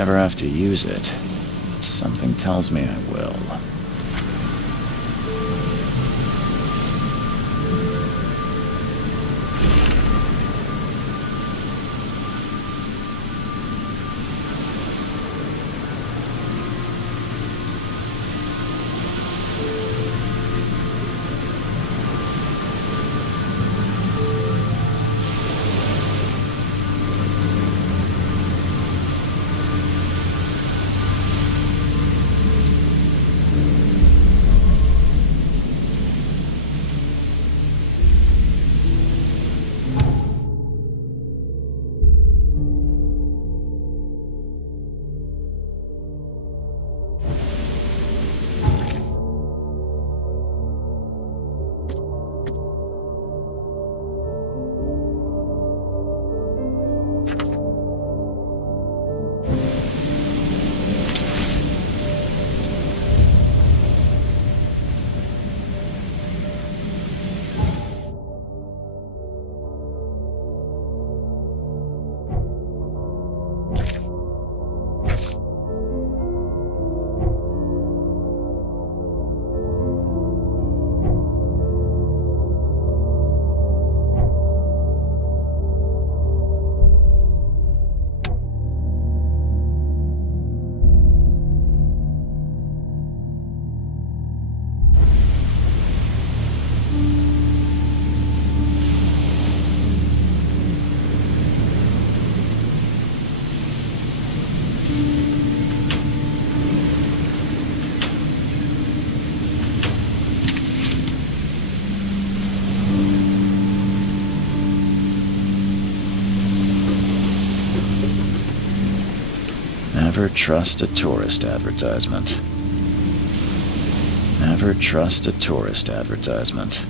never have to use it, but something tells me I will. Never trust a tourist advertisement. Never trust a tourist advertisement.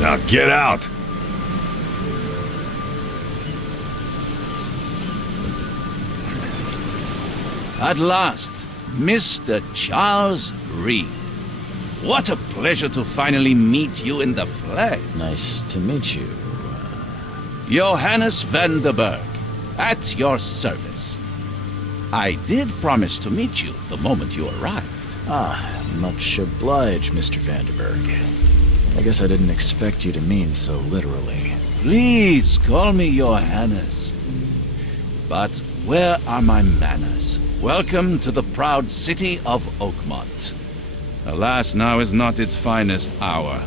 Now get out! At last, Mr. Charles Reed. What a pleasure to finally meet you in the flesh. Nice to meet you. Johannes van der Berg, at your service. I did promise to meet you the moment you arrived. Much obliged, Mr. Vanderberg. I guess I didn't expect you to mean so literally. Please call me Johannes. But where are my manners? Welcome to the proud city of Oakmont. Alas, now is not its finest hour,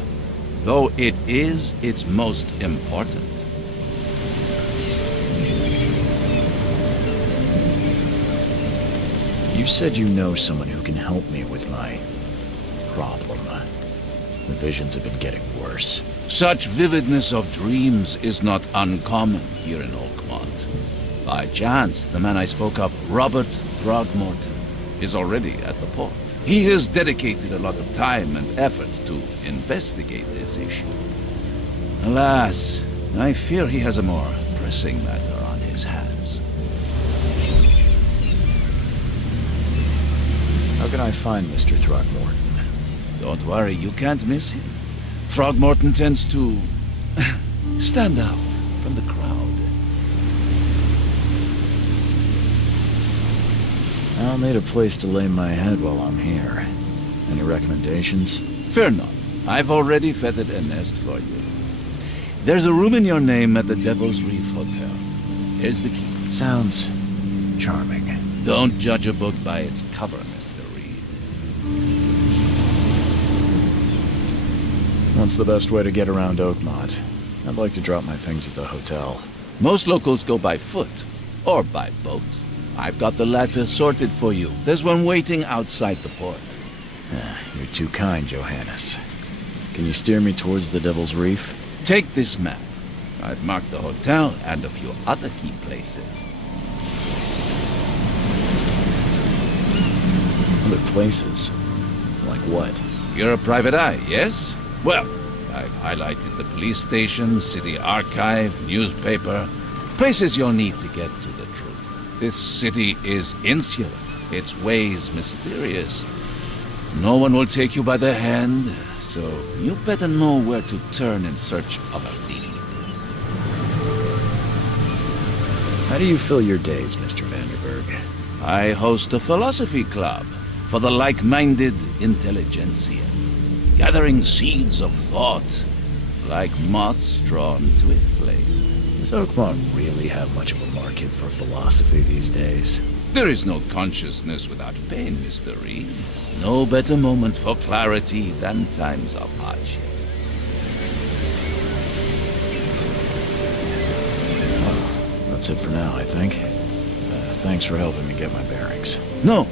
though it is its most important. You said you know someone who can help me with my problem. The visions have been getting worse. Such vividness of dreams is not uncommon here in Oakmont. By chance, the man I spoke of, Robert Throgmorton, is already at the port. He has dedicated a lot of time and effort to investigate this issue. Alas, I fear he has a more pressing matter on his hands. How can I find Mr. Throgmorton? Don't worry, you can't miss him. Throgmorton tends to stand out from the crowd. I'll need a place to lay my head while I'm here. Any recommendations? Fear not. I've already feathered a nest for you. There's a room in your name at the Devil's Reef Hotel. Here's the key. Sounds charming. Don't judge a book by its cover, Mr. Reed. What's the best way to get around Oakmont? I'd like to drop my things at the hotel. Most locals go by foot, or by boat. I've got the latter sorted for you. There's one waiting outside the port. You're too kind, Johannes. Can you steer me towards the Devil's Reef? Take this map. I've marked the hotel and a few other key places. Other places? Like what? You're a private eye, yes? Well, I've highlighted the police station, city archive, newspaper, places you'll need to get to the truth. This city is insular, its ways mysterious. No one will take you by the hand, so you better know where to turn in search of a lead. How do you fill your days, Mr. Vanderberg? I host a philosophy club for the like-minded intelligentsia, gathering seeds of thought like moths drawn to a flame. Does Oakmont really have much of a market for philosophy these days? There is no consciousness without pain, Mr. Reed. No better moment for clarity than times of hardship. That's it for now, I think. Thanks for helping me get my bearings. No.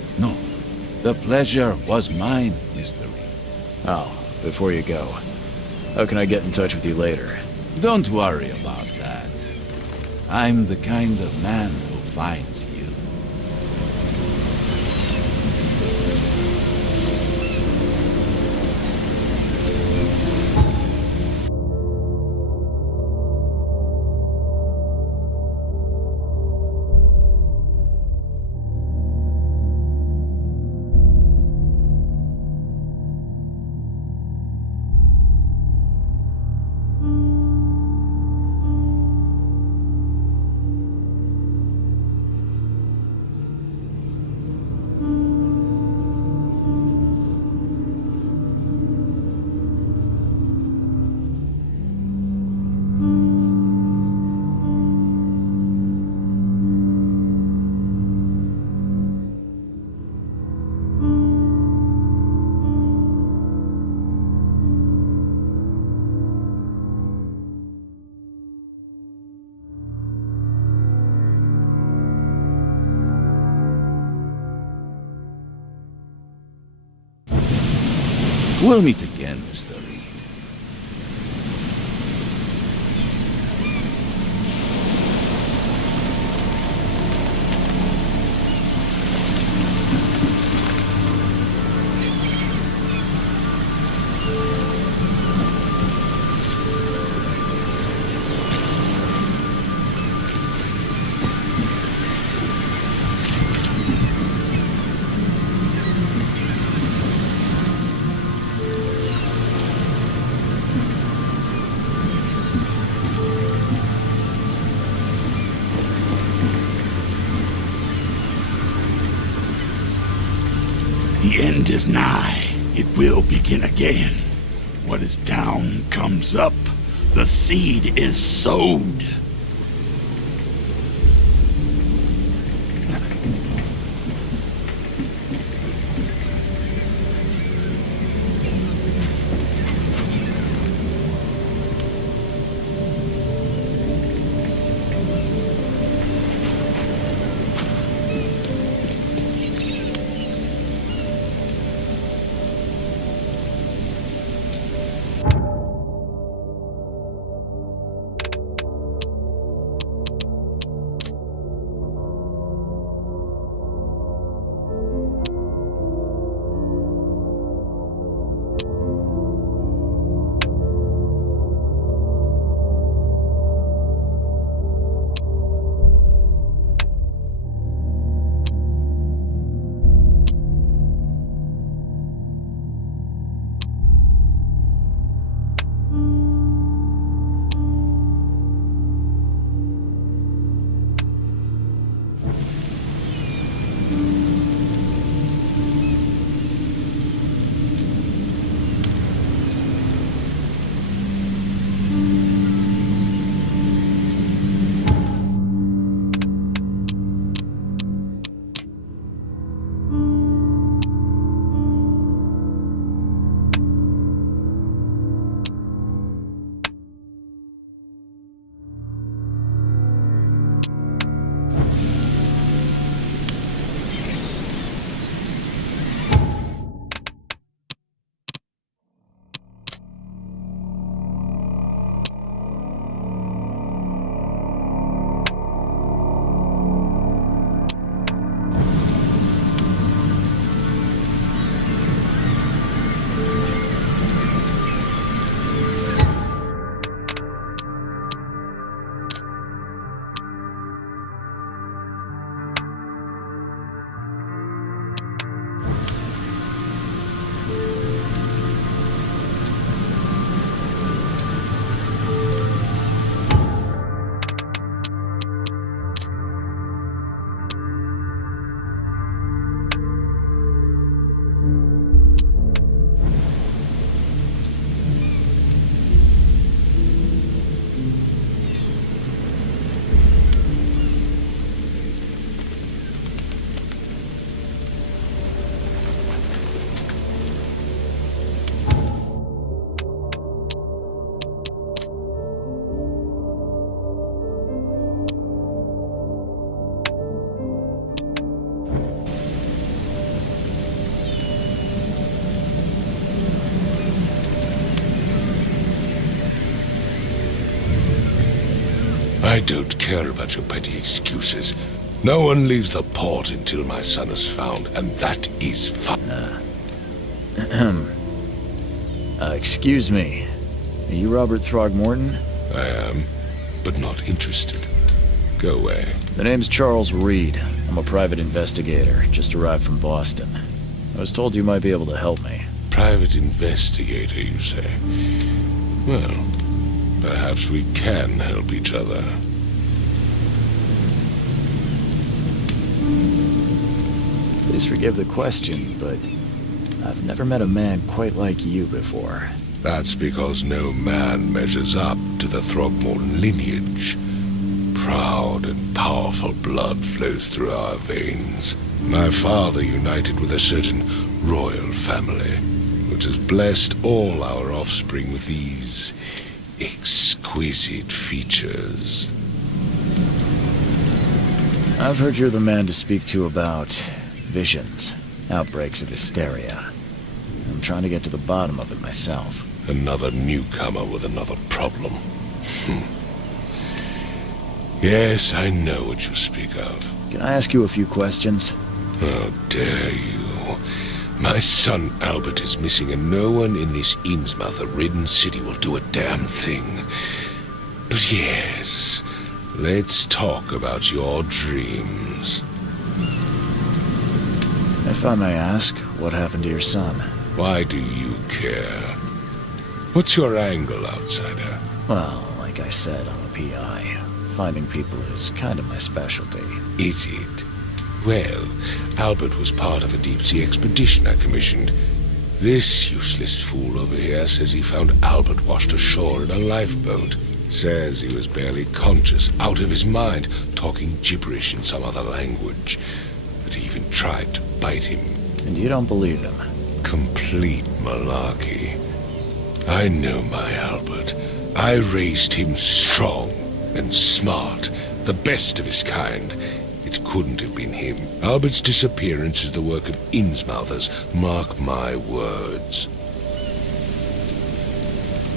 The pleasure was mine, Mr. Reed. Oh, before you go, how can I get in touch with you later? Don't worry about that. I'm the kind of man who finds you. We'll meet again, Mr. Reed. The end is nigh. It will begin again. What is down comes up. The seed is sowed. I don't care about your petty excuses. No one leaves the port until my son is found, and that is fine. Excuse me. Are you Robert Throgmorton? I am, but not interested. Go away. The name's Charles Reed. I'm a private investigator, just arrived from Boston. I was told you might be able to help me. Private investigator, you say? Well, perhaps we can help each other. Please forgive the question, but I've never met a man quite like you before. That's because no man measures up to the Throgmorton lineage. Proud and powerful blood flows through our veins. My father united with a certain royal family, which has blessed all our offspring with these exquisite features. I've heard you're the man to speak to about visions, outbreaks of hysteria. I'm trying to get to the bottom of it myself. Another newcomer with another problem. Yes, I know what you speak of. Can I ask you a few questions? How dare you? My son Albert is missing, and no one in this Innsmouth-ridden city will do a damn thing. But yes, let's talk about your dreams. If I may ask, what happened to your son? Why do you care? What's your angle, outsider? Well, like I said, I'm a PI. Finding people is kind of my specialty. Is it? Well, Albert was part of a deep-sea expedition I commissioned. This useless fool over here says he found Albert washed ashore in a lifeboat. Says he was barely conscious, out of his mind, talking gibberish in some other language. But he even tried to bite him. And you don't believe him? Complete malarkey. I know my Albert. I raised him strong and smart, the best of his kind. It couldn't have been him. Albert's disappearance is the work of Innsmouthers, mark my words.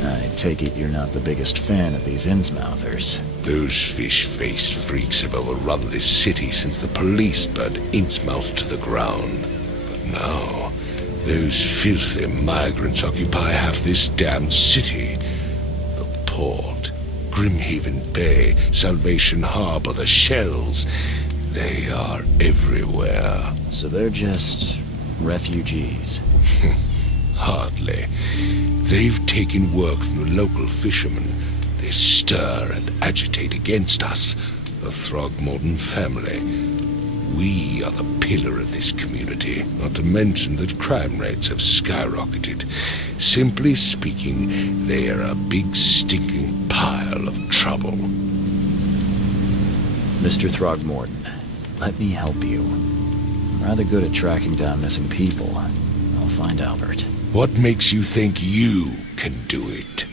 I take it you're not the biggest fan of these Innsmouthers. Those fish-faced freaks have overrun this city since the police burned Innsmouth to the ground. But now, those filthy migrants occupy half this damned city. The port, Grimhaven Bay, Salvation Harbor, the shells. They are everywhere. So they're just refugees. Hardly. They've taken work from the local fishermen. They stir and agitate against us, the Throgmorton family. We are the pillar of this community, not to mention that crime rates have skyrocketed. Simply speaking, they are a big stinking pile of trouble. Mr. Throgmorton, let me help you. I'm rather good at tracking down missing people. I'll find Albert. What makes you think you can do it?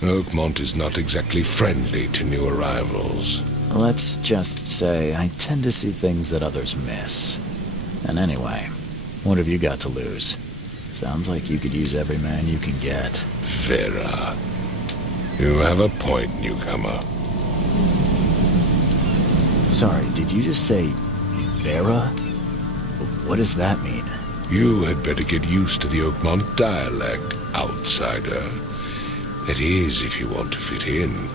Oakmont is not exactly friendly to new arrivals. Let's just say I tend to see things that others miss. And anyway, what have you got to lose? Sounds like you could use every man you can get. Vera. You have a point, newcomer. Sorry, did you just say Vera? What does that mean? You had better get used to the Oakmont dialect, outsider. That is, if you want to fit in.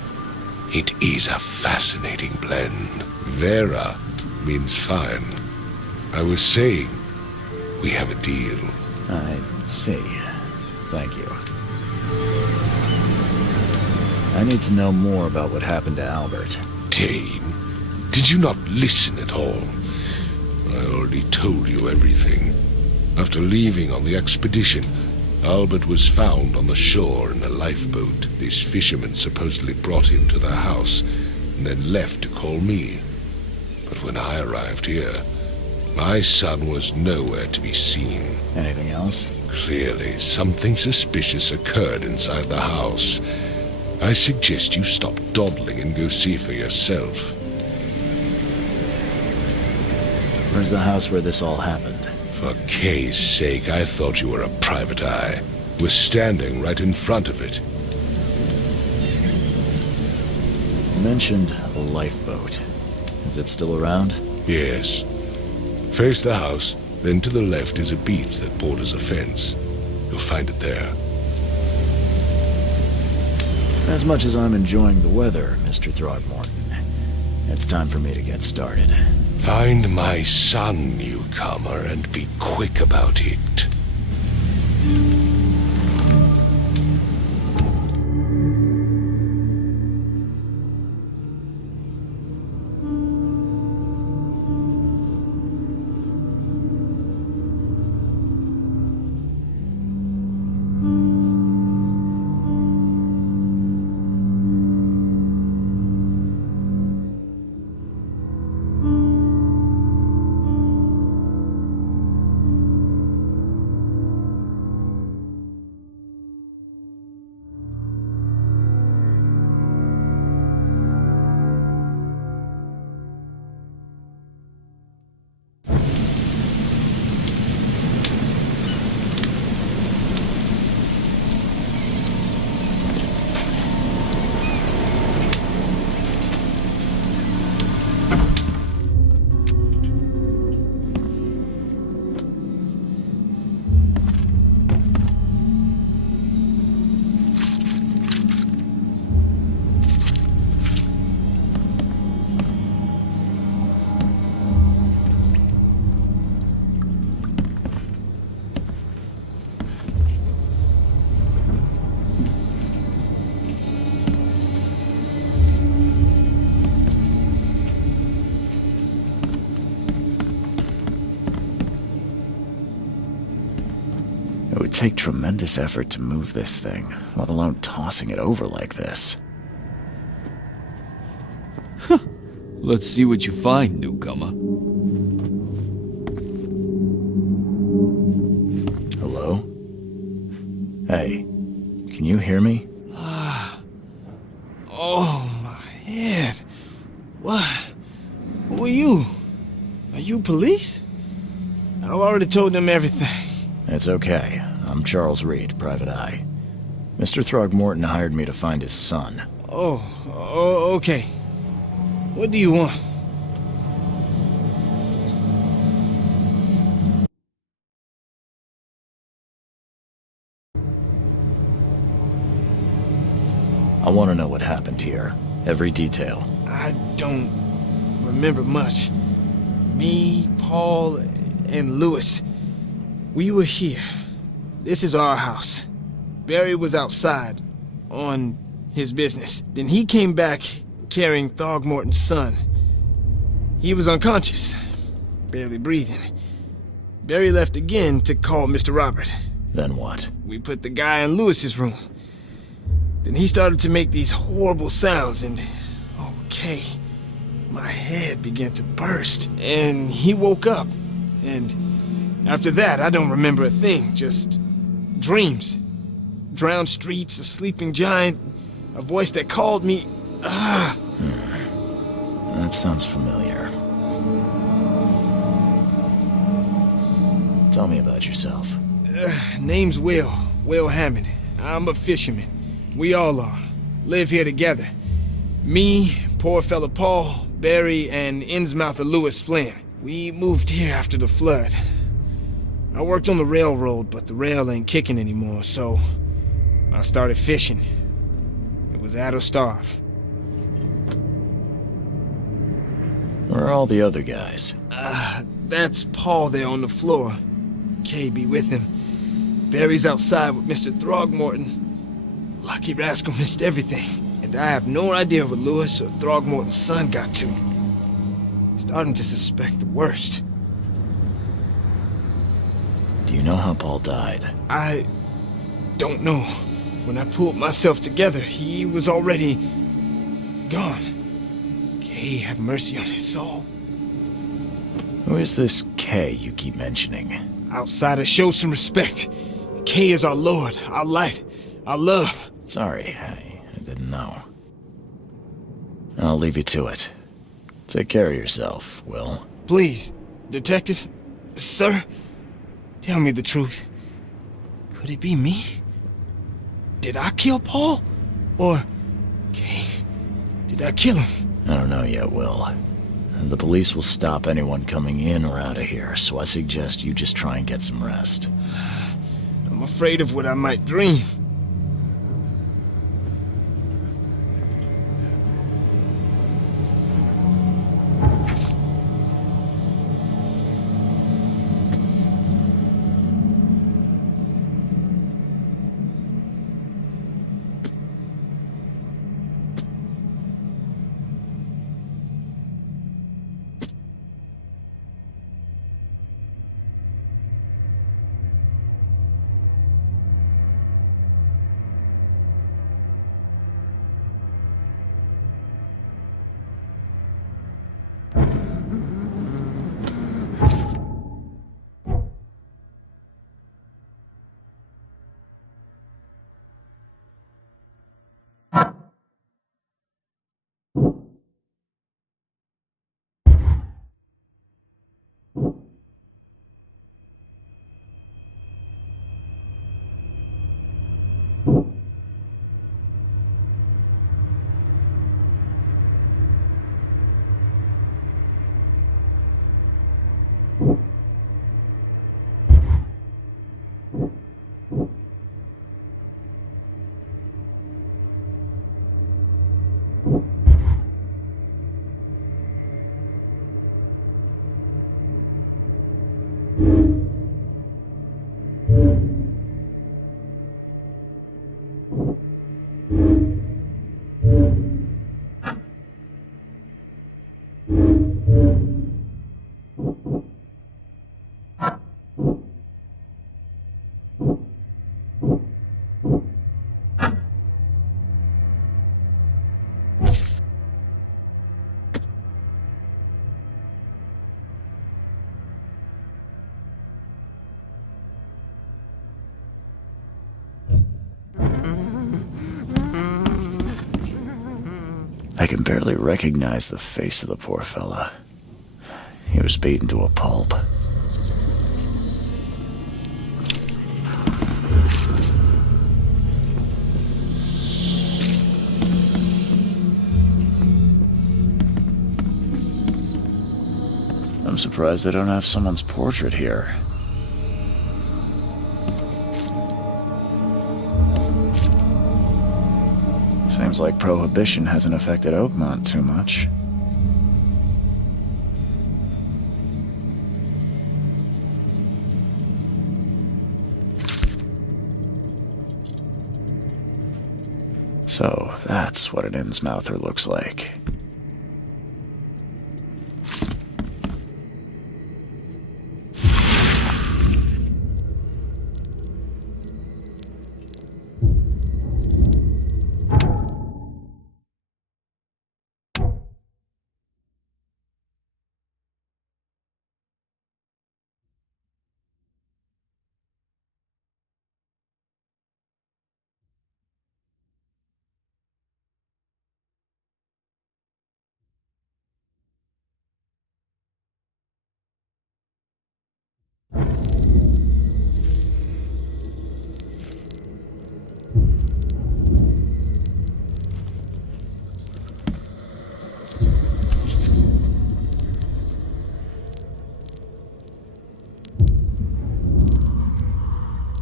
It is a fascinating blend. Vera means fine. I was saying, we have a deal. I see. Thank you. I need to know more about what happened to Albert. Dane, did you not listen at all? I already told you everything. After leaving on the expedition, Albert was found on the shore in a lifeboat. This fisherman supposedly brought him to the house and then left to call me. But when I arrived here, my son was nowhere to be seen. Anything else? Clearly, something suspicious occurred inside the house. I suggest you stop dawdling and go see for yourself. Where's the house where this all happened? For Kay's sake, I thought you were a private eye. We're standing right in front of it. You mentioned a lifeboat. Is it still around? Yes. Face the house, then to the left is a beach that borders a fence. You'll find it there. As much as I'm enjoying the weather, Mr. Throgmorton, it's time for me to get started. Find my son, newcomer, and be quick about it. It would take tremendous effort to move this thing, let alone tossing it over like this. Let's see what you find, newcomer. Hello? Hey, can you hear me? Oh, my head. What? Who are you? Are you police? I've already told them everything. It's okay. I'm Charles Reed, Private Eye. Mr. Throgmorton hired me to find his son. Oh, okay. What do you want? I want to know what happened here. Every detail. I don't remember much. Me, Paul, and Lewis, we were here. This is our house. Barry was outside, on his business. Then he came back carrying Throgmorton's son. He was unconscious, barely breathing. Barry left again to call Mr. Robert. Then what? We put the guy in Lewis's room. Then he started to make these horrible sounds and... okay, my head began to burst. And he woke up. And after that, I don't remember a thing, just dreams. Drowned streets, a sleeping giant, a voice that called me... That sounds familiar. Tell me about yourself. Name's Will Hammond. I'm a fisherman. We all are. Live here together. Me, poor fella Paul, Barry, and Innsmouther Lewis Flynn. We moved here after the flood. I worked on the railroad, but the rail ain't kicking anymore, so I started fishing. It was at or starve. Where are all the other guys? That's Paul there on the floor. Kay be with him. Barry's outside with Mr. Throgmorton. Lucky rascal missed everything, and I have no idea what Lewis or Throgmorton's son got to. Starting to suspect the worst. Do you know how Paul died? I don't know. When I pulled myself together, he was already gone. Kay have mercy on his soul. Who is this K you keep mentioning? Outsiders, show some respect. Kay is our lord, our light, our love. Sorry, I didn't know. I'll leave you to it. Take care of yourself, Will. Please, detective, sir, tell me the truth. Could it be me? Did I kill Paul? Or Kay? Did I kill him? I don't know yet, Will. The police will stop anyone coming in or out of here, so I suggest you just try and get some rest. I'm afraid of what I might dream. I can barely recognize the face of the poor fella. He was beaten to a pulp. I'm surprised they don't have someone's portrait here. Seems like Prohibition hasn't affected Oakmont too much. So, that's what an Innsmouther looks like.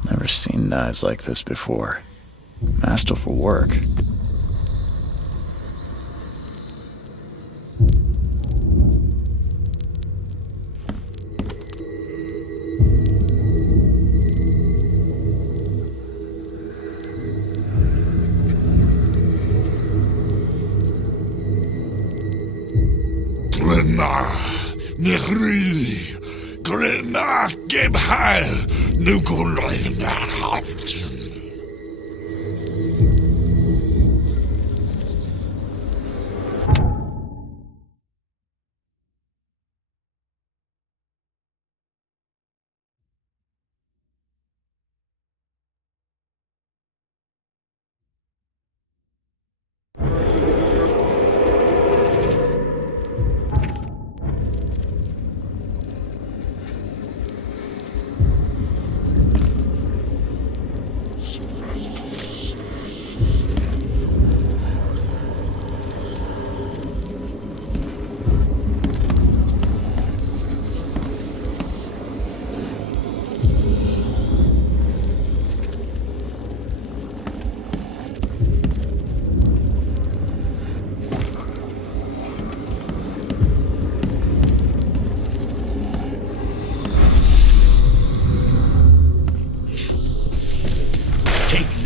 Never seen knives like this before. Masterful work. Nechri, Grena, Gebhal, Nukulina Haftin.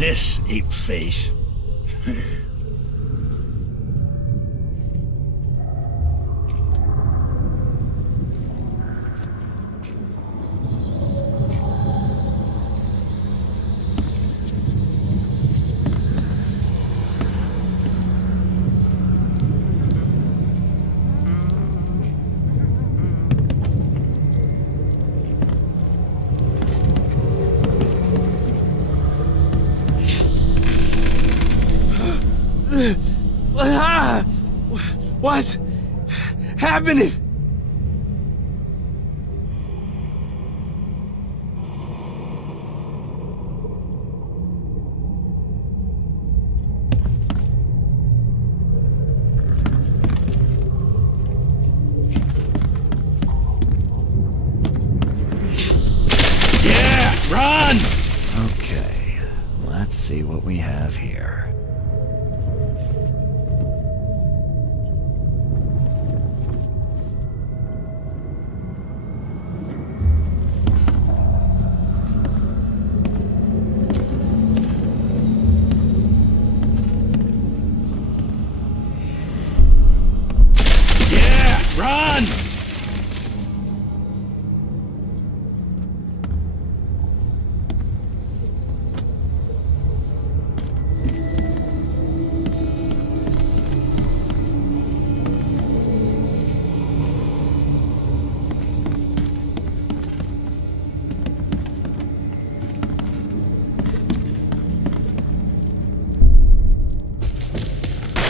this, ape face. What's happening? Yeah, run! Okay, let's see what we have here. Yeah, run!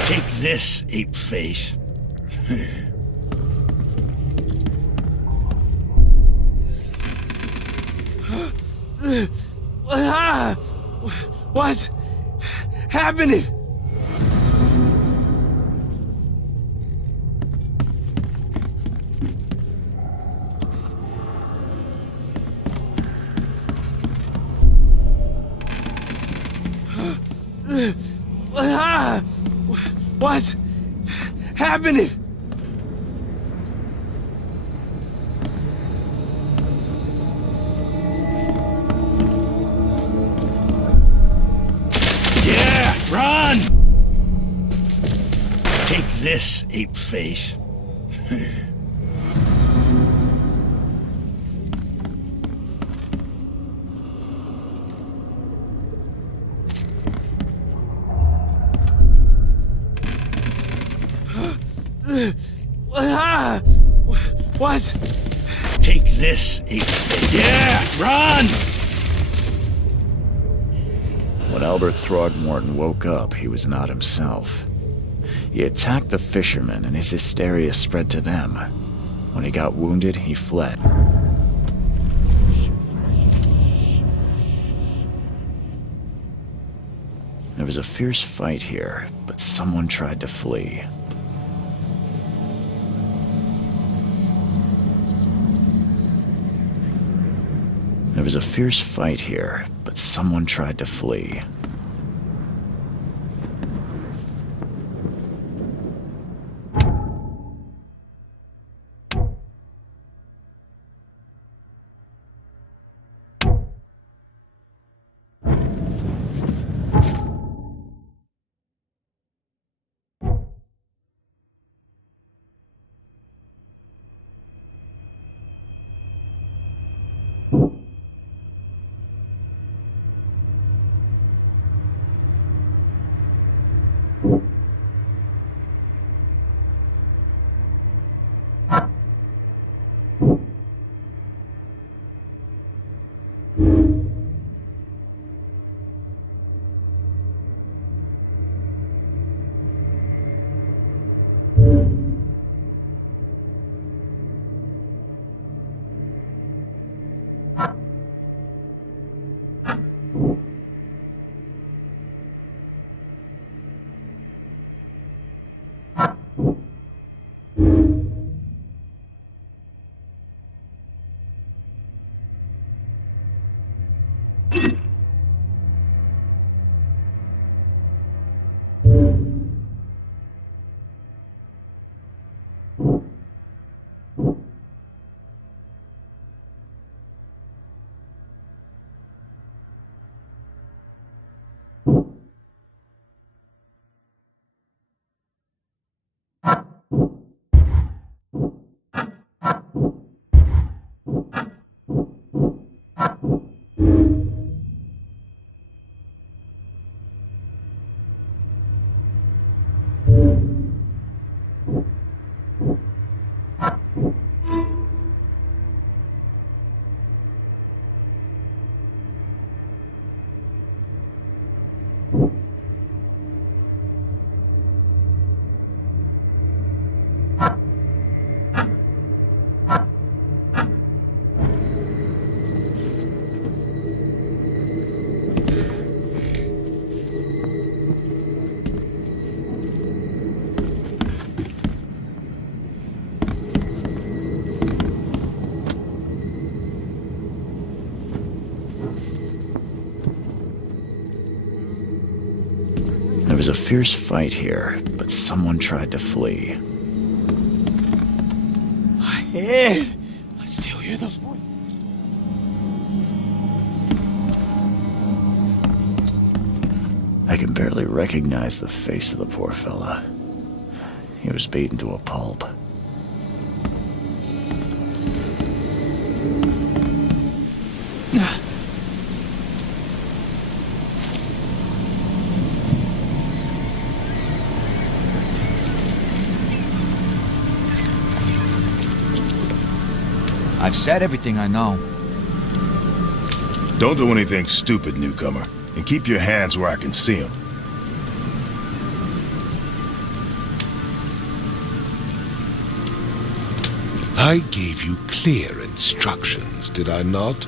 Take this, ape face. What's happening? What's happening? Yeah, run! Take this, ape face. What's Take this, ape face. Yeah, run! When Albert Throgmorton woke up, he was not himself. He attacked the fishermen, and his hysteria spread to them. When he got wounded, he fled. There was a fierce fight here, but someone tried to flee. There was a fierce fight here, but someone tried to flee. There was a fierce fight here, but someone tried to flee. My head! I still hear the voice. I can barely recognize the face of the poor fella. He was beaten to a pulp. I've said everything I know. Don't do anything stupid, newcomer. And keep your hands where I can see them. I gave you clear instructions, did I not?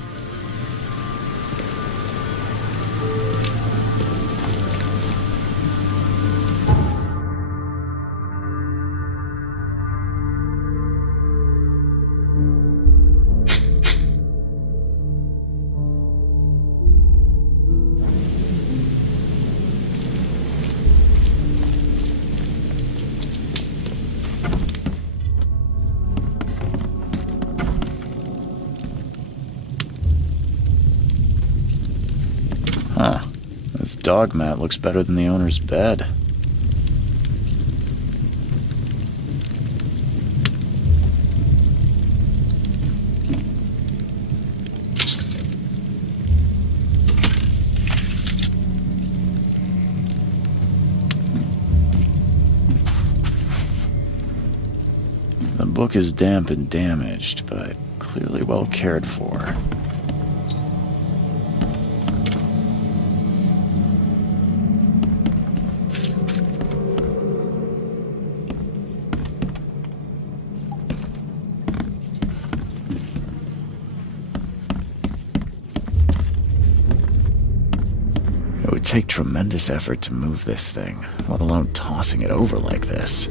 Huh. This dog mat looks better than the owner's bed. The book is damp and damaged, but clearly well cared for. It would take tremendous effort to move this thing, let alone tossing it over like this.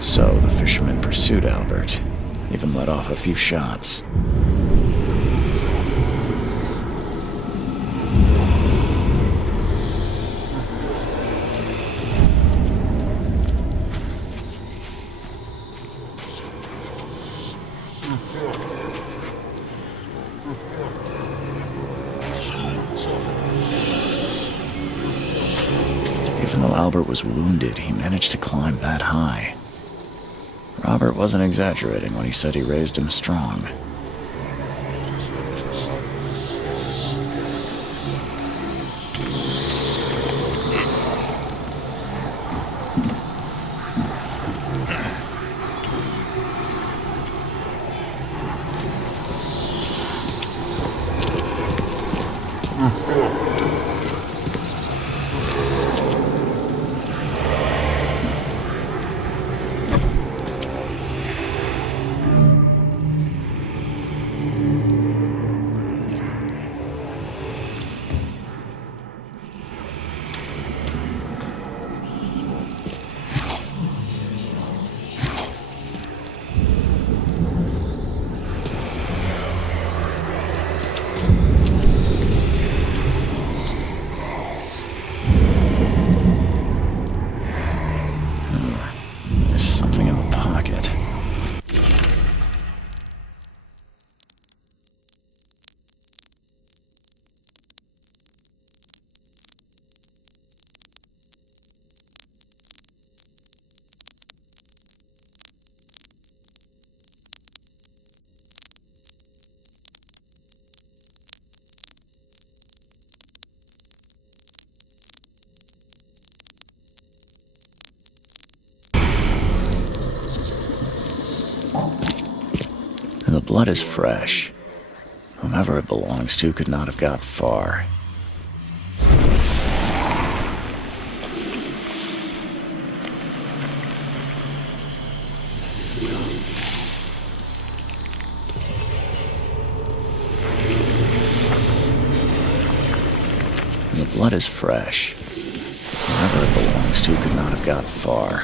So the fisherman pursued Albert, even let off a few shots. Even though Albert was wounded, he managed to climb that high. Robert wasn't exaggerating when he said he raised him strong. There's something in the pocket. The blood is fresh. Whomever it belongs to could not have got far. The blood is fresh. Whomever it belongs to could not have got far.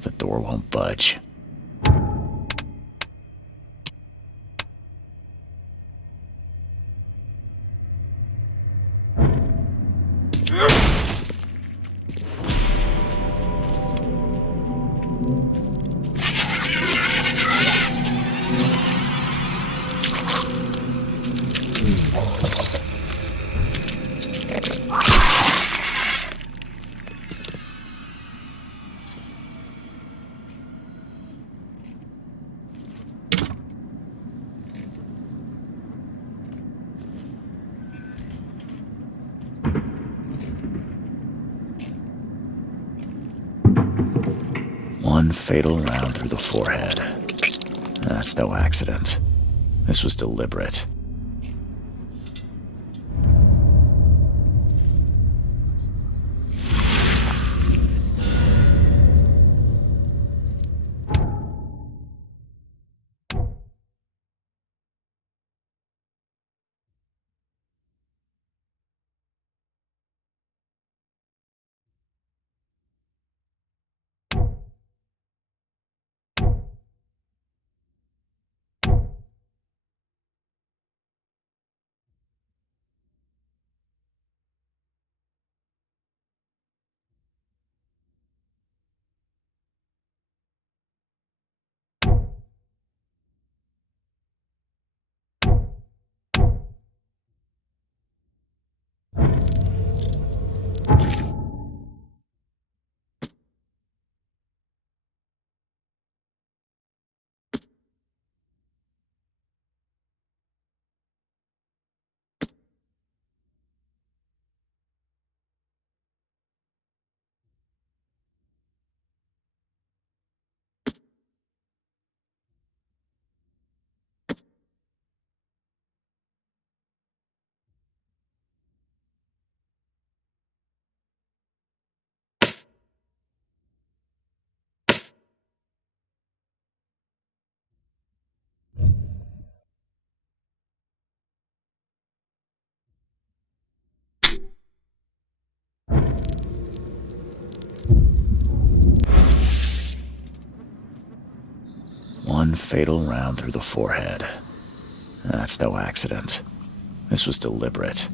The door won't budge. One fatal round through the forehead. That's no accident. This was deliberate. One fatal round through the forehead. That's no accident. This was deliberate.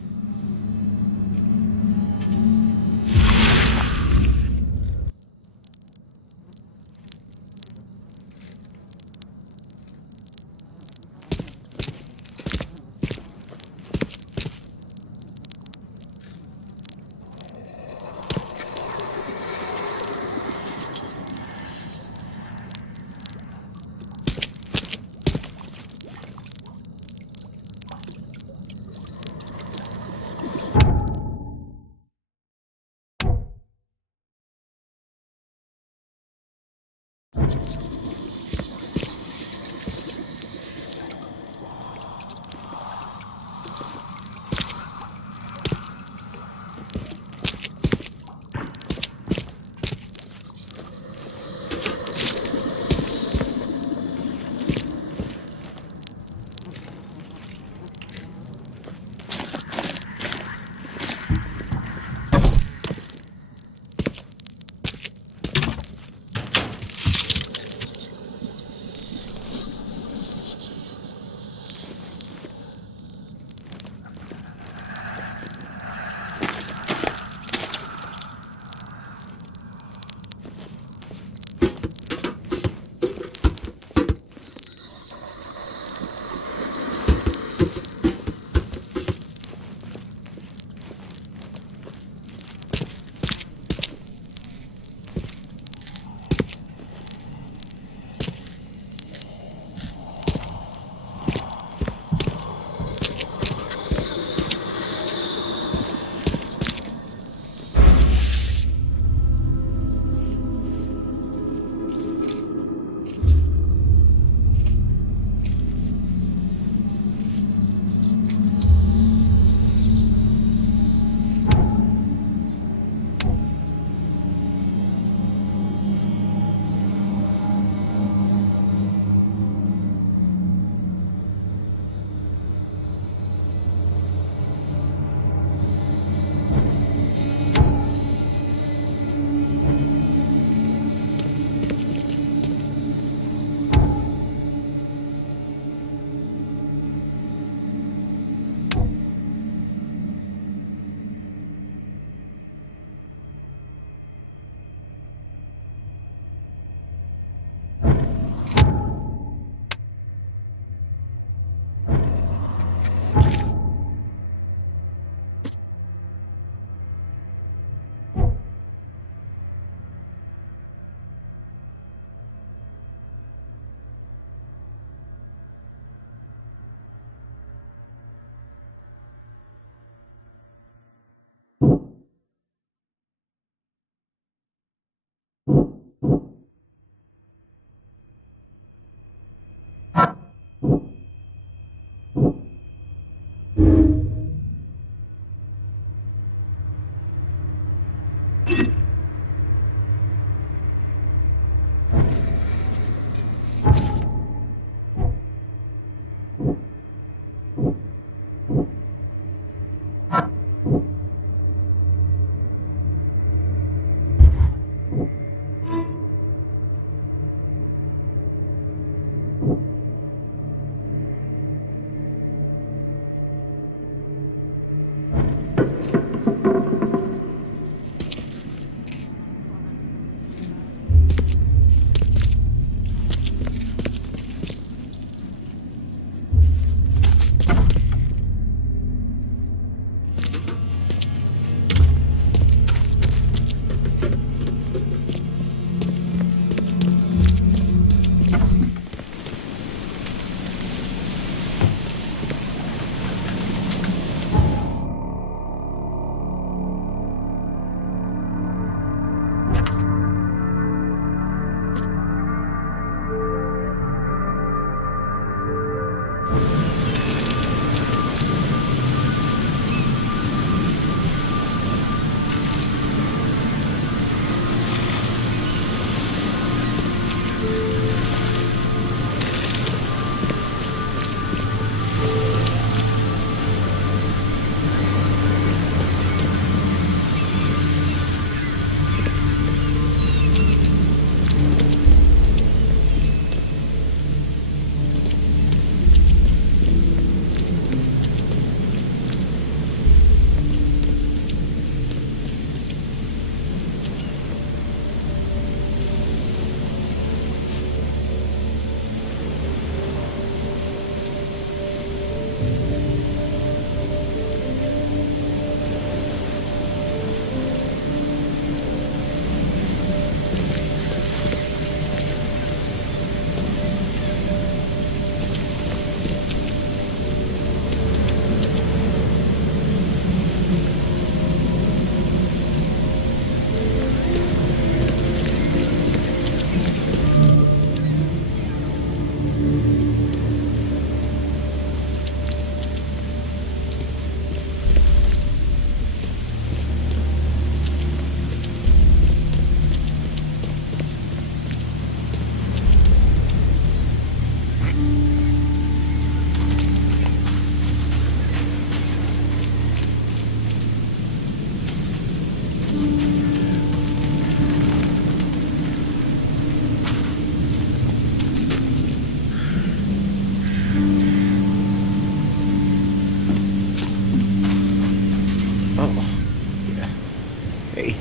Hey,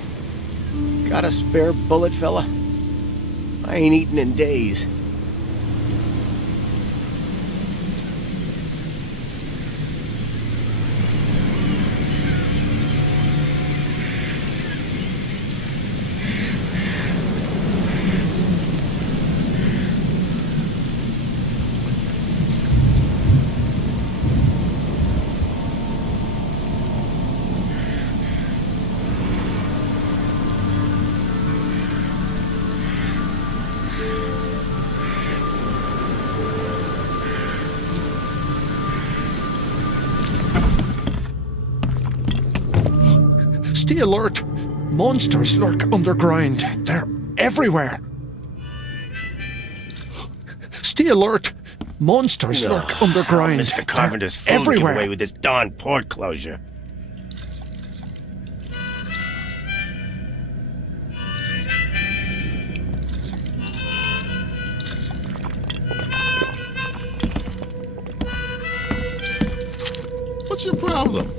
got a spare bullet, fella? I ain't eaten in days. Stay alert! Monsters lurk underground. They're everywhere. Stay alert! Monsters lurk underground. Mr. Carpenter's food everywhere. giveaway with this darn port closure. What's your problem?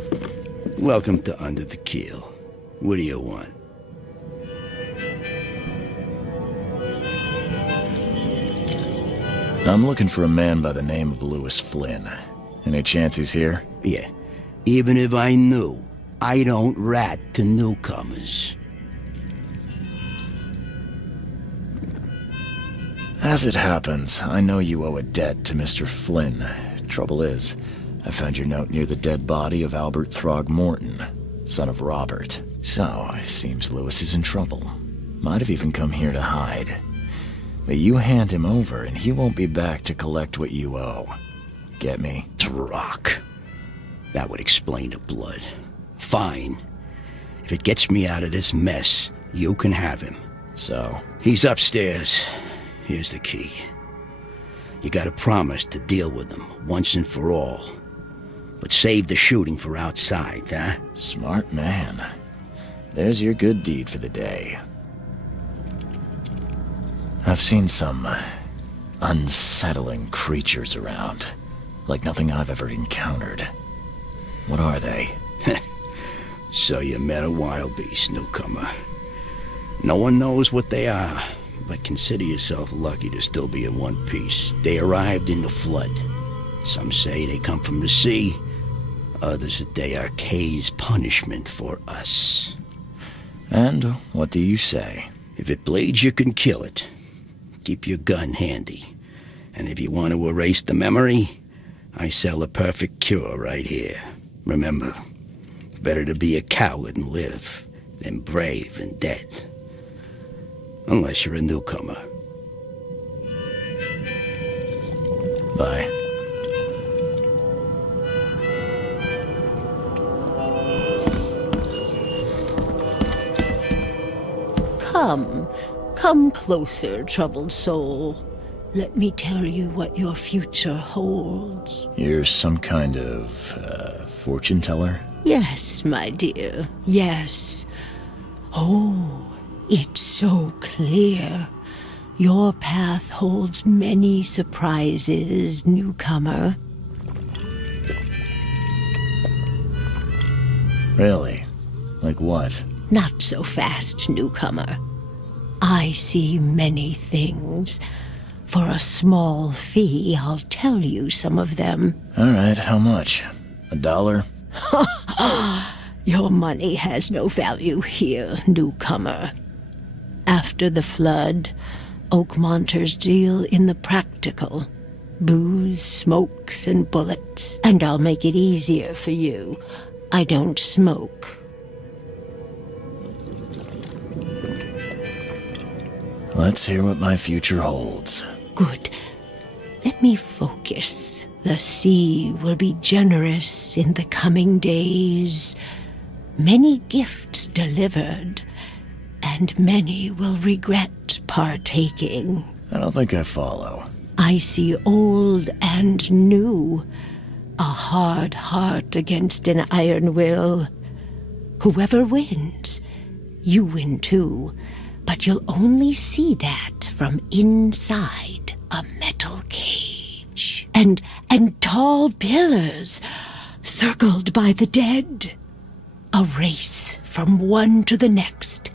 Welcome to Under the Keel. What do you want? I'm looking for a man by the name of Lewis Flynn. Any chance he's here? Yeah. Even if I knew, I don't rat to newcomers. As it happens, I know you owe a debt to Mr. Flynn. Trouble is, I found your note near the dead body of Albert Throgmorton, son of Robert. So, it seems Lewis is in trouble. Might have even come here to hide. But you hand him over and he won't be back to collect what you owe. Get me? Drock. That would explain the blood. Fine. If it gets me out of this mess, you can have him. So? He's upstairs. Here's the key. You gotta promise to deal with him once and for all. But save the shooting for outside, huh? Smart man. There's your good deed for the day. I've seen some unsettling creatures around, like nothing I've ever encountered. What are they? So you met a wild beast, newcomer. No one knows what they are, but consider yourself lucky to still be in one piece. They arrived in the flood. Some say they come from the sea. Others that they are Kay's punishment for us. And what do you say? If it bleeds, you can kill it. Keep your gun handy. And if you want to erase the memory, I sell a perfect cure right here. Remember, better to be a coward and live than brave and dead. Unless you're a newcomer. Bye. Come closer, troubled soul. Let me tell you what your future holds. You're some kind of, fortune teller? Yes, my dear, yes. Oh, it's so clear. Your path holds many surprises, newcomer. Really? Like what? Not so fast, newcomer. I see many things. For a small fee, I'll tell you some of them. All right, how much? $1? Your money has no value here, newcomer. After the flood, Oakmonters deal in the practical. Booze, smokes, and bullets. And I'll make it easier for you. I don't smoke. Let's hear what my future holds. Good. Let me focus. The sea will be generous in the coming days. Many gifts delivered, and many will regret partaking. I don't think I follow. I see old and new. A hard heart against an iron will. Whoever wins, you win too. But you'll only see that from inside a metal cage. And tall pillars circled by the dead. A race from one to the next,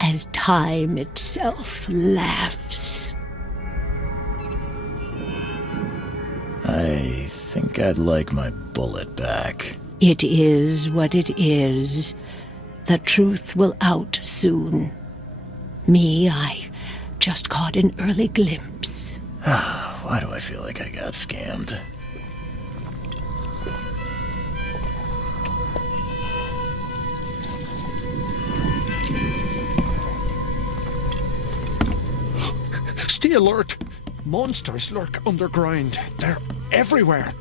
as time itself laughs. I think I'd like my bullet back. It is what it is. The truth will out soon. Me, I just caught an early glimpse. Why do I feel like I got scammed? Stay alert! Monsters lurk underground. They're everywhere.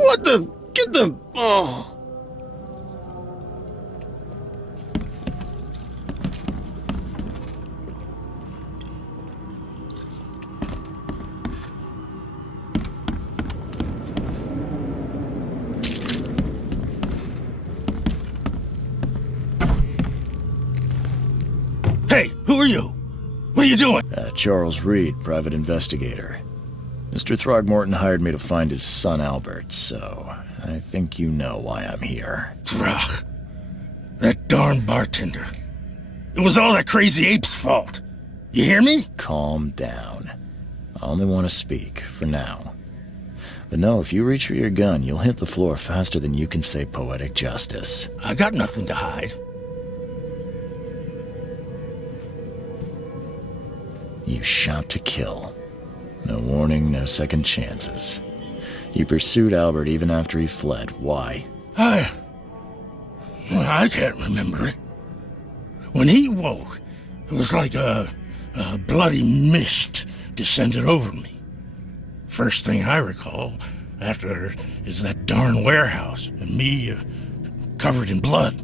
What the? Get the... Oh. Hey, who are you? What are you doing? Charles Reed, private investigator. Mr. Throgmorton hired me to find his son Albert, so I think you know why I'm here. Throg. That darn bartender. It was all that crazy ape's fault. You hear me? Calm down. I only want to speak, for now. But no, if you reach for your gun, you'll hit the floor faster than you can say poetic justice. I got nothing to hide. You shot to kill. No warning, no second chances. You pursued Albert even after he fled. Why? I can't remember it. When he woke, it was like a bloody mist descended over me. First thing I recall after is that darn warehouse and me covered in blood.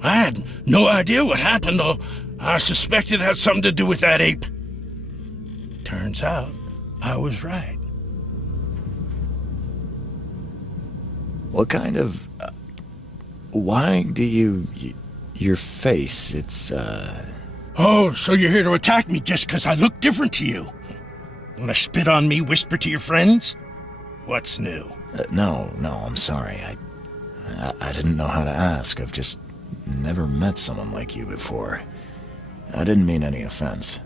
I had no idea what happened, though I suspected it had something to do with that ape. Turns out, I was right. What kind of... why do you... your face, it's, Oh, so you're here to attack me just because I look different to you? Wanna spit on me, whisper to your friends? What's new? No, I'm sorry. I didn't know how to ask. I've just never met someone like you before. I didn't mean any offense.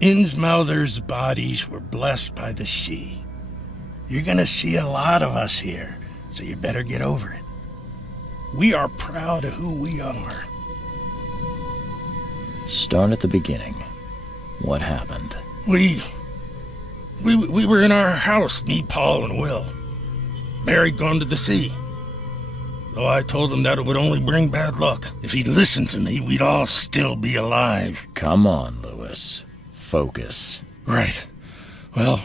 Innsmouthers' bodies were blessed by the She. You're gonna see a lot of us here, so you better get over it. We are proud of who we are. Start at the beginning. What happened? We were in our house, me, Paul, and Will. Barry'd gone to the sea. Though I told him that it would only bring bad luck. If he'd listened to me, we'd all still be alive. Come on, Lewis. Focus. Right. Well,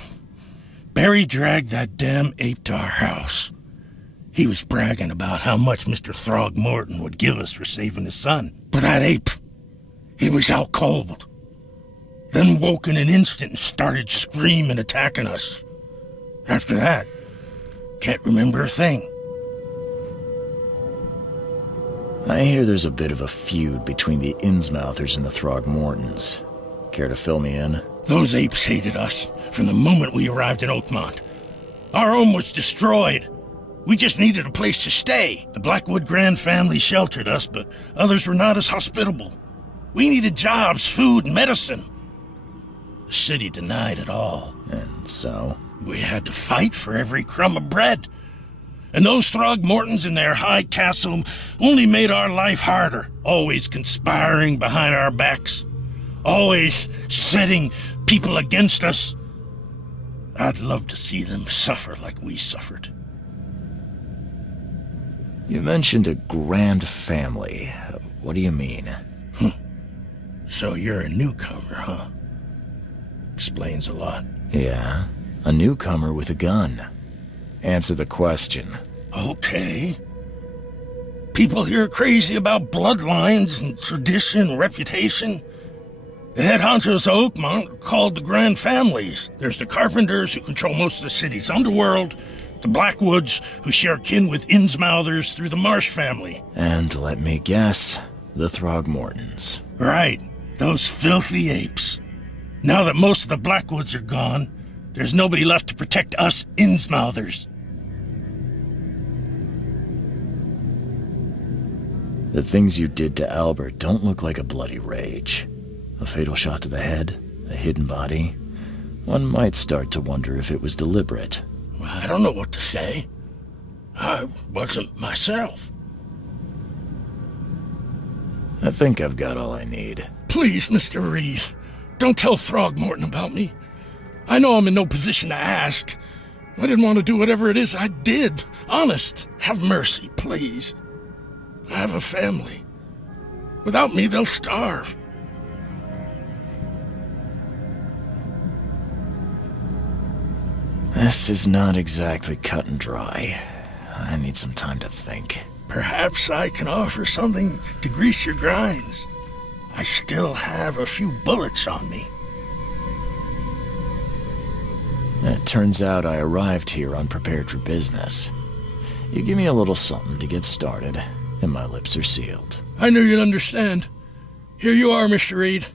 Barry dragged that damn ape to our house. He was bragging about how much Mr. Throgmorton would give us for saving his son. But that ape, he was out cold. Then woke in an instant and started screaming, attacking us. After that, can't remember a thing. I hear there's a bit of a feud between the Innsmouthers and the Throgmortons. Care to fill me in? Those apes hated us from the moment we arrived in Oakmont. Our home was destroyed. We just needed a place to stay. The Blackwood Grand family sheltered us, but others were not as hospitable. We needed jobs, food, and medicine. The city denied it all. And so? We had to fight for every crumb of bread. And those Throgmortons in their high castle only made our life harder, always conspiring behind our backs, always setting people against us. I'd love to see them suffer like we suffered. You mentioned a grand family. What do you mean? So you're a newcomer, huh? Explains a lot. Yeah, a newcomer with a gun. Answer the question. Okay. People here are crazy about bloodlines and tradition and reputation. The head honchos of Oakmont are called the Grand Families. There's the Carpenters, who control most of the city's underworld, the Blackwoods, who share kin with Innsmouthers through the Marsh family. And let me guess, the Throgmortons. Right, those filthy apes. Now that most of the Blackwoods are gone, there's nobody left to protect us Innsmouthers. The things you did to Albert don't look like a bloody rage. A fatal shot to the head, a hidden body. One might start to wonder if it was deliberate. I don't know what to say. I wasn't myself. I think I've got all I need. Please, Mr. Reed, don't tell Throgmorton about me. I know I'm in no position to ask. I didn't want to do whatever it is I did. Honest, have mercy, please. I have a family. Without me, they'll starve. This is not exactly cut and dry. I need some time to think. Perhaps I can offer something to grease your grinds. I still have a few bullets on me. It turns out I arrived here unprepared for business. You give me a little something to get started, and my lips are sealed. I knew you'd understand. Here you are, Mr. Reed.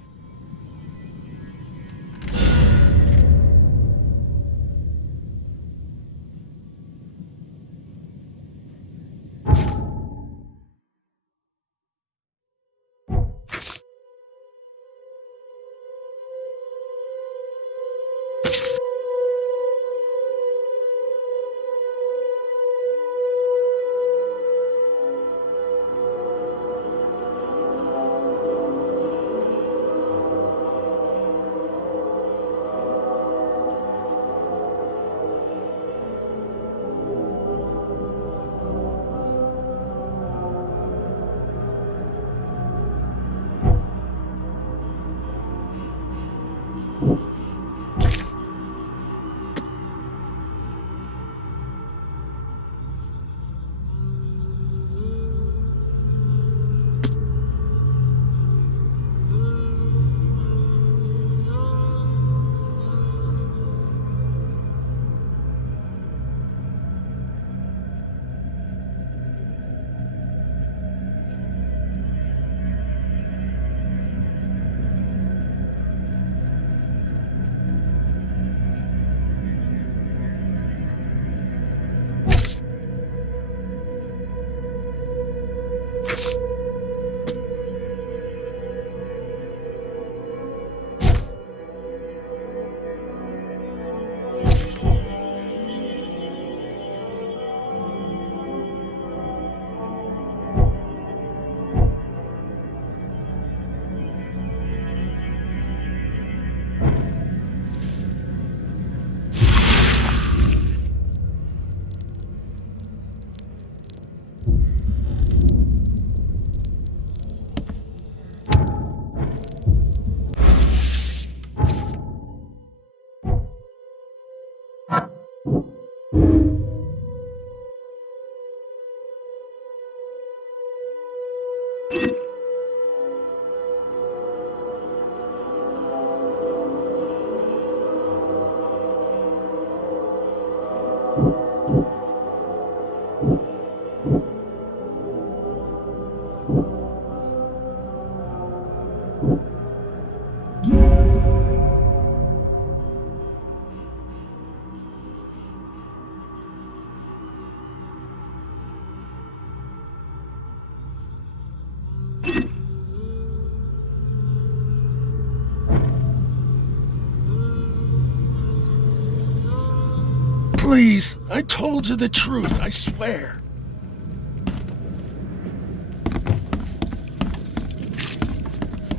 Please, I told you the truth, I swear.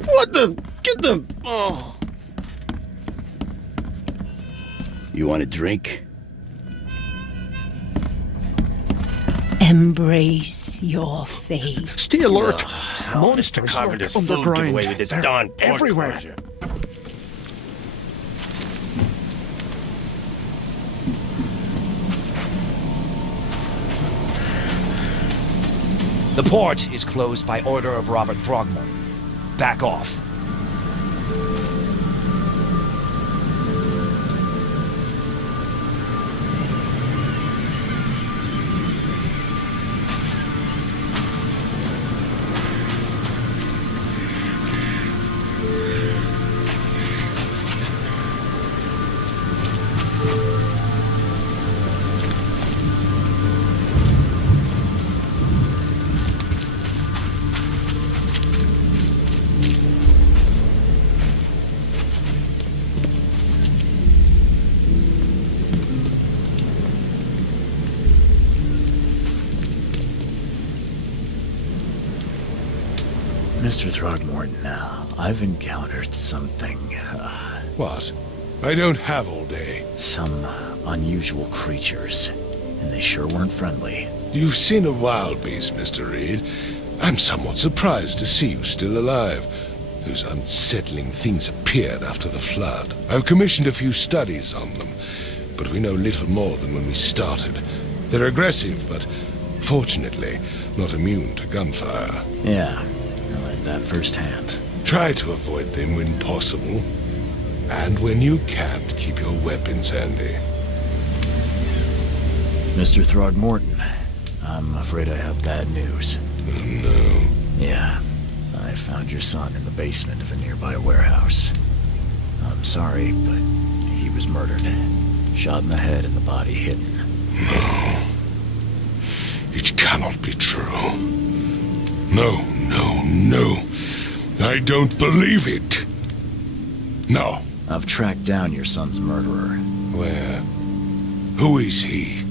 What the? Get the... Oh. You want a drink? Embrace your fate. Stay alert. Monsters Carver lurk food give underground. away with this They're darn pork everywhere. closure. The port is closed by order of Robert Throgmorton. Back off. Mr. Throgmorton, I've encountered something, What? I don't have all day. some unusual creatures, and they sure weren't friendly. You've seen a wild beast, Mr. Reed. I'm somewhat surprised to see you still alive. Those unsettling things appeared after the flood. I've commissioned a few studies on them, but we know little more than when we started. They're aggressive, but fortunately not immune to gunfire. Yeah, I learned that firsthand. Try to avoid them when possible. And when you can't, keep your weapons handy. Mr. Throgmorton, I'm afraid I have bad news. Oh, no. Yeah, I found your son in the basement of a nearby warehouse. I'm sorry, but he was murdered. Shot in the head and the body hidden. No. It cannot be true. No, no, no. I don't believe it. No. I've tracked down your son's murderer. Where? Who is he?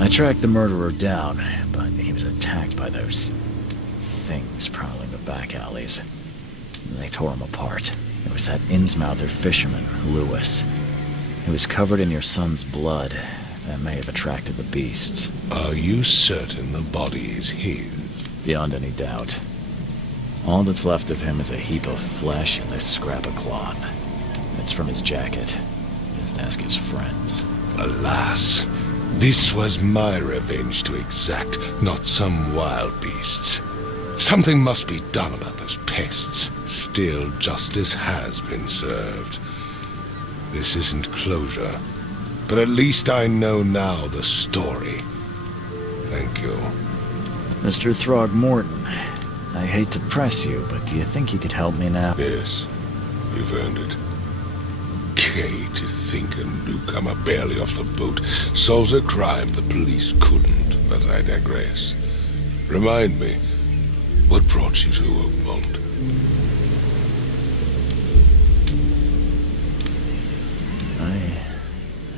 I tracked the murderer down, but he was attacked by those things prowling the back alleys. They tore him apart. It was that Innsmouther fisherman, Lewis. He was covered in your son's blood. That may have attracted the beasts. Are you certain the body is his? Beyond any doubt. All that's left of him is a heap of flesh and this scrap of cloth. It's from his jacket. Just ask his friends. Alas, this was my revenge to exact, not some wild beast's. Something must be done about those pests. Still, justice has been served. This isn't closure, but at least I know now the story. Thank you. Mr. Throgmorton, I hate to press you, but do you think you could help me now? Yes, you've earned it. Okay, to think a newcomer barely off the boat solves a crime the police couldn't, but I digress. Remind me, what brought you to Oakmont?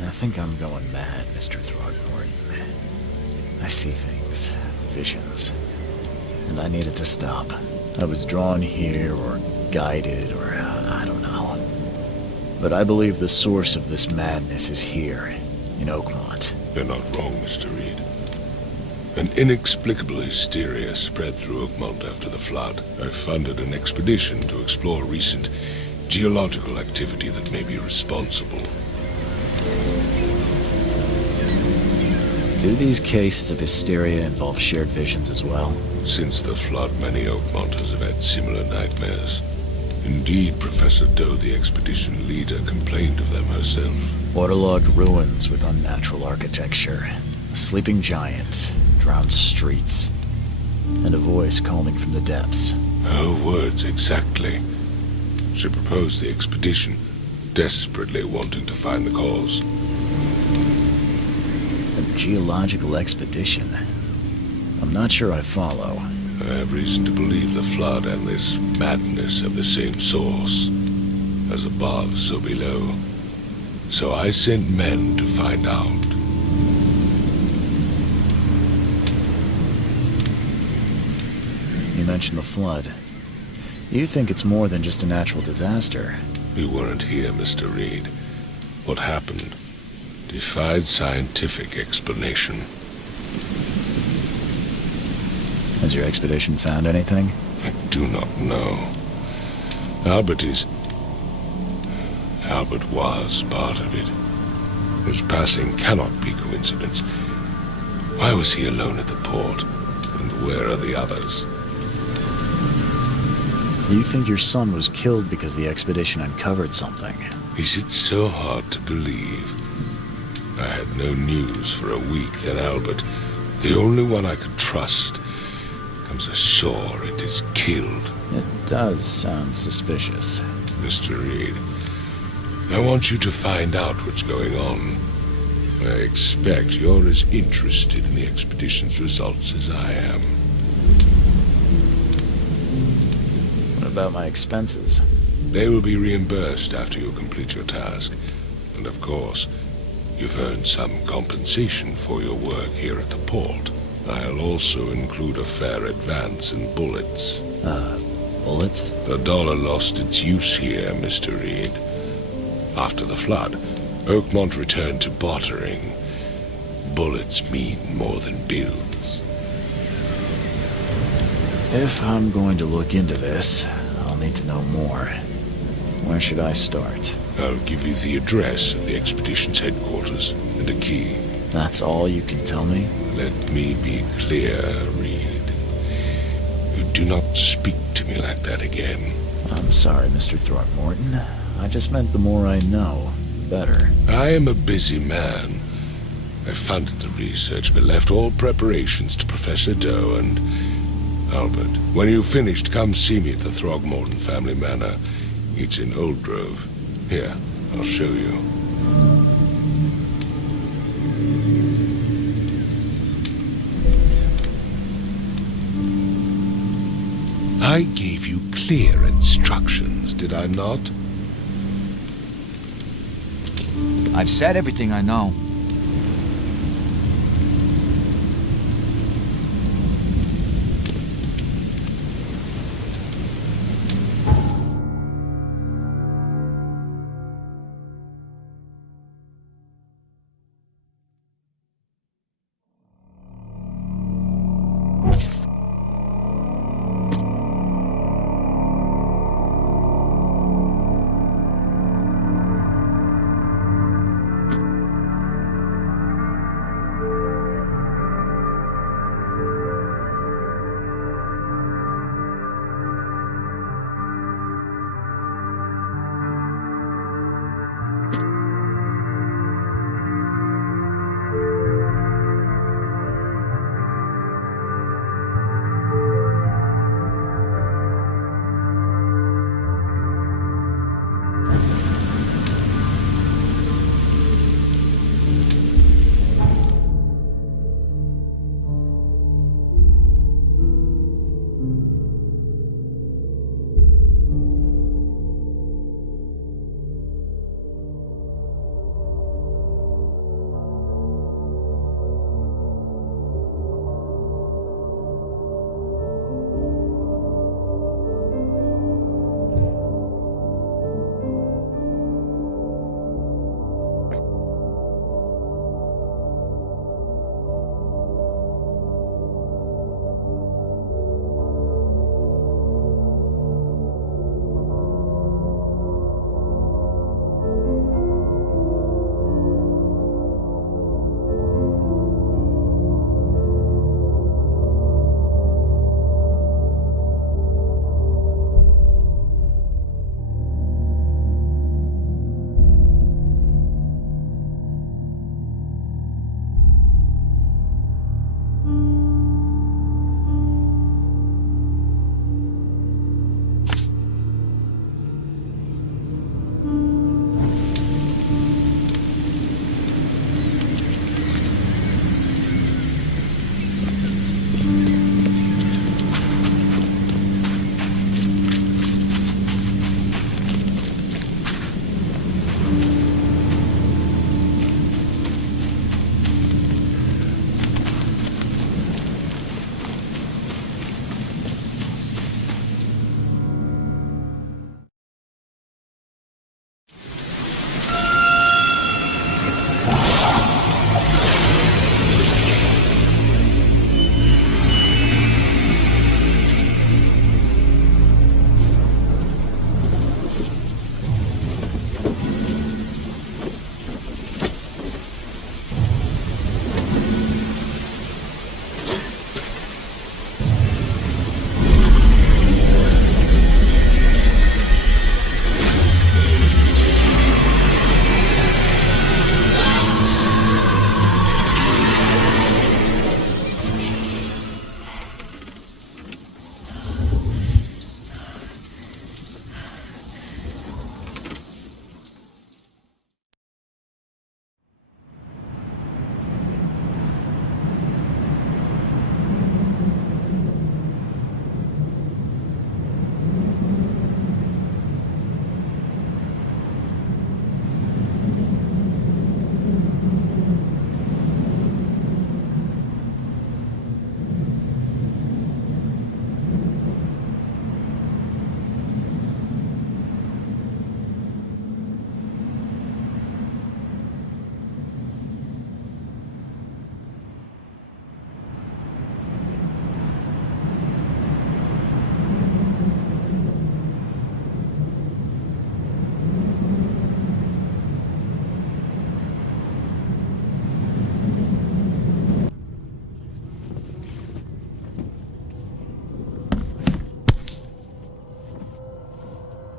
I think I'm going mad, Mr. Throgmorton. I see things, visions, and I needed to stop. I was drawn here, or guided, or I don't know. But I believe the source of this madness is here, in Oakmont. You're not wrong, Mr. Reed. An inexplicable hysteria spread through Oakmont after the flood. I funded an expedition to explore recent geological activity that may be responsible. Do these cases of hysteria involve shared visions as well? Since the flood, many Oakmonters have had similar nightmares. Indeed, Professor Doe, the expedition leader, complained of them herself. Waterlogged ruins with unnatural architecture, sleeping giants, drowned streets, and a voice calling from the depths. Her words exactly. She proposed the expedition, desperately wanting to find the cause. A geological expedition? I'm not sure I follow. I have reason to believe the flood and this madness have the same source. As above, so below. So I sent men to find out. You mentioned the flood. You think it's more than just a natural disaster? You weren't here, Mr. Reed. What happened defied scientific explanation. Has your expedition found anything? I do not know. Albert was part of it. His passing cannot be coincidence. Why was he alone at the port? And where are the others? You think your son was killed because the expedition uncovered something? Is it so hard to believe? I had no news for a week, then Albert, the only one I could trust, comes ashore and is killed. It does sound suspicious. Mr. Reed, I want you to find out what's going on. I expect you're as interested in the expedition's results as I am. What about my expenses? They will be reimbursed after you complete your task. And of course, you've earned some compensation for your work here at the port. I'll also include a fair advance in bullets. Bullets? The dollar lost its use here, Mr. Reed. After the flood, Oakmont returned to bartering. Bullets mean more than bills. If I'm going to look into this, I'll need to know more. Where should I start? I'll give you the address of the expedition's headquarters and a key. That's all you can tell me? Let me be clear, Reed. You do not speak to me like that again. I'm sorry, Mr. Throckmorton. I just meant the more I know, the better. I am a busy man. I funded the research, but left all preparations to Professor Doe and Albert. When you've finished, come see me at the Throgmorton family manor. It's in Old Grove. Here, I'll show you. I gave you clear instructions, did I not? I've said everything I know.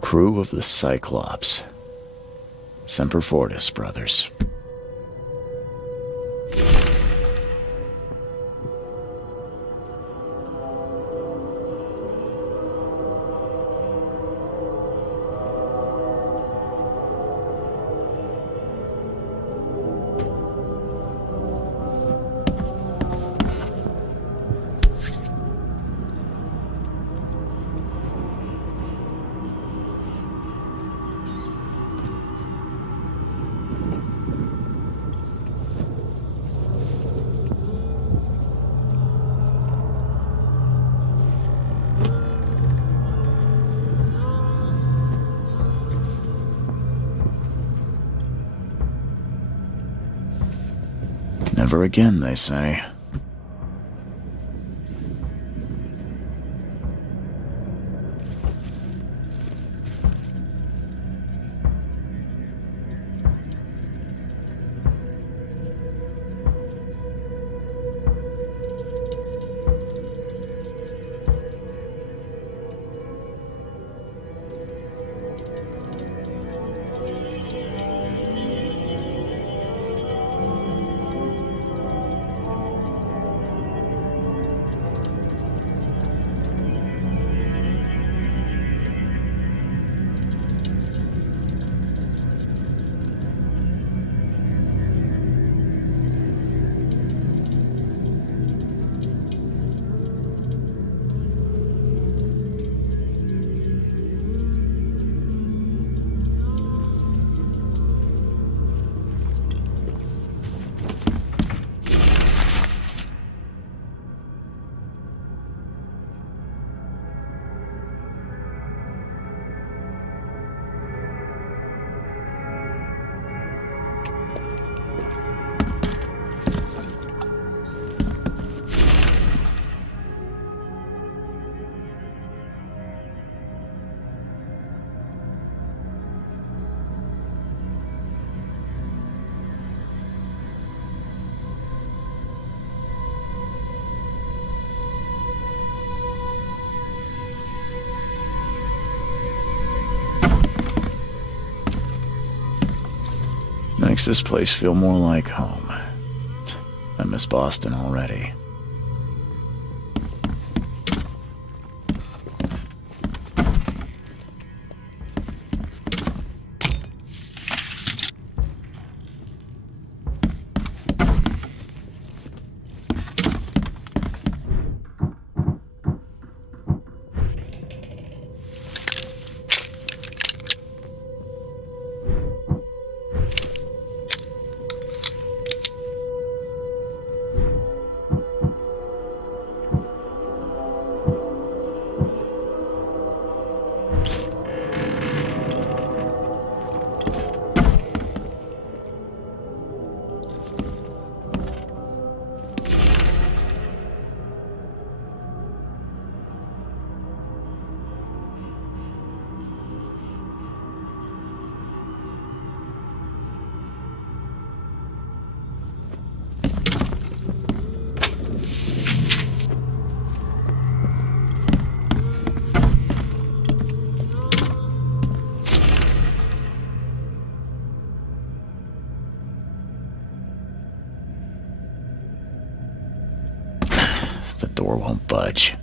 Crew of the Cyclops. Semper Fortis, brothers. Never again, they say. Makes this place feel more like home. I miss Boston already. The door won't budge.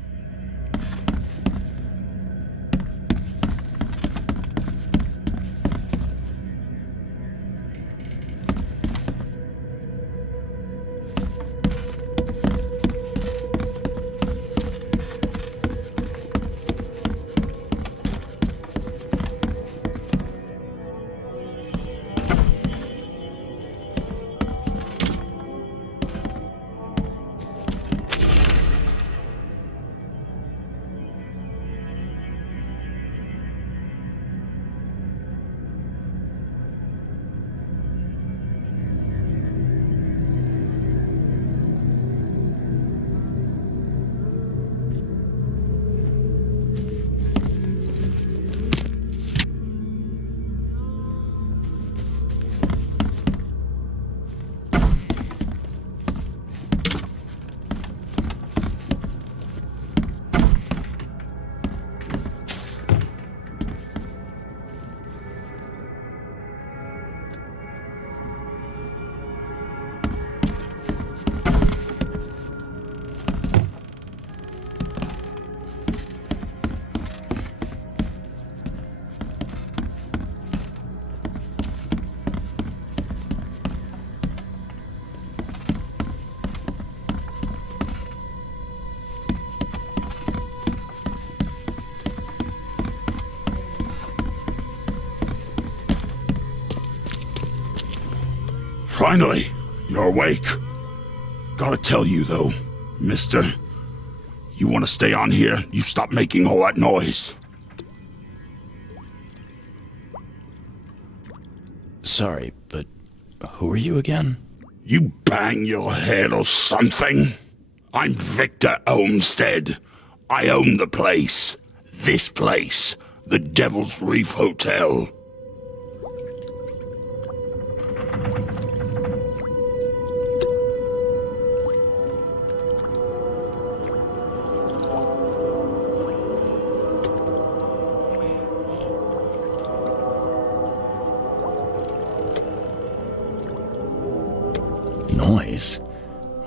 Finally, you're awake. Gotta tell you, though, mister, you want to stay on here, you stop making all that noise. Sorry, but who are you again? You bang your head or something? I'm Victor Olmsted. I own the place. This place. The Devil's Reef Hotel. Noise?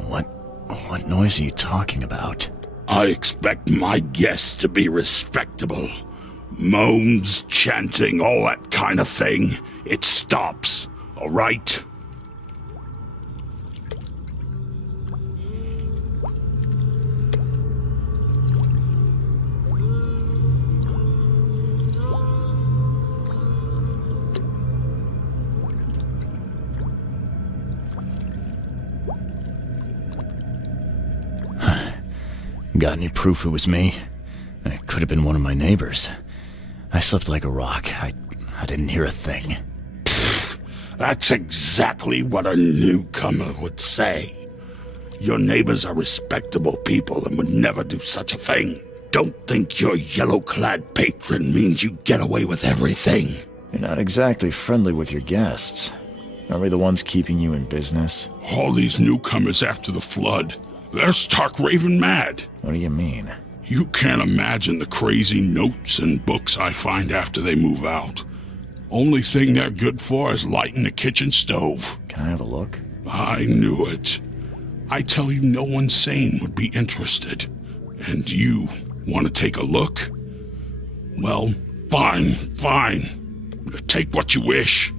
What noise are you talking about? I expect my guests to be respectable. Moans, chanting, all that kind of thing. It stops, all right? Got any proof it was me? It could have been one of my neighbors. I slept like a rock. I didn't hear a thing. That's exactly what a newcomer would say. Your neighbors are respectable people and would never do such a thing. Don't think your yellow-clad patron means you get away with everything. You're not exactly friendly with your guests. Are we the ones keeping you in business? All these newcomers after the flood, they're stark raving mad. What do you mean? You can't imagine the crazy notes and books I find after they move out. Only thing they're good for is lighting the kitchen stove. Can I have a look? I knew it. I tell you, no one sane would be interested. And you want to take a look? Well, fine. Take what you wish.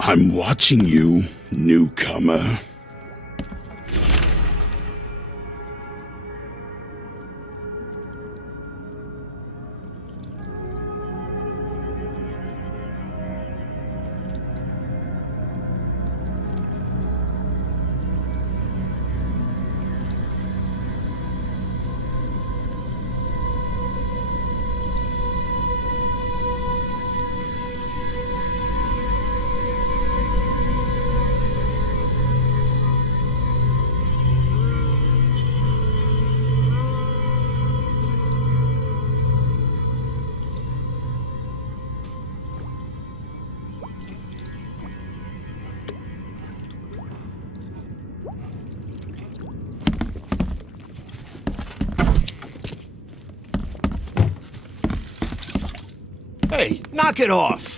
I'm watching you, newcomer. Hey, knock it off!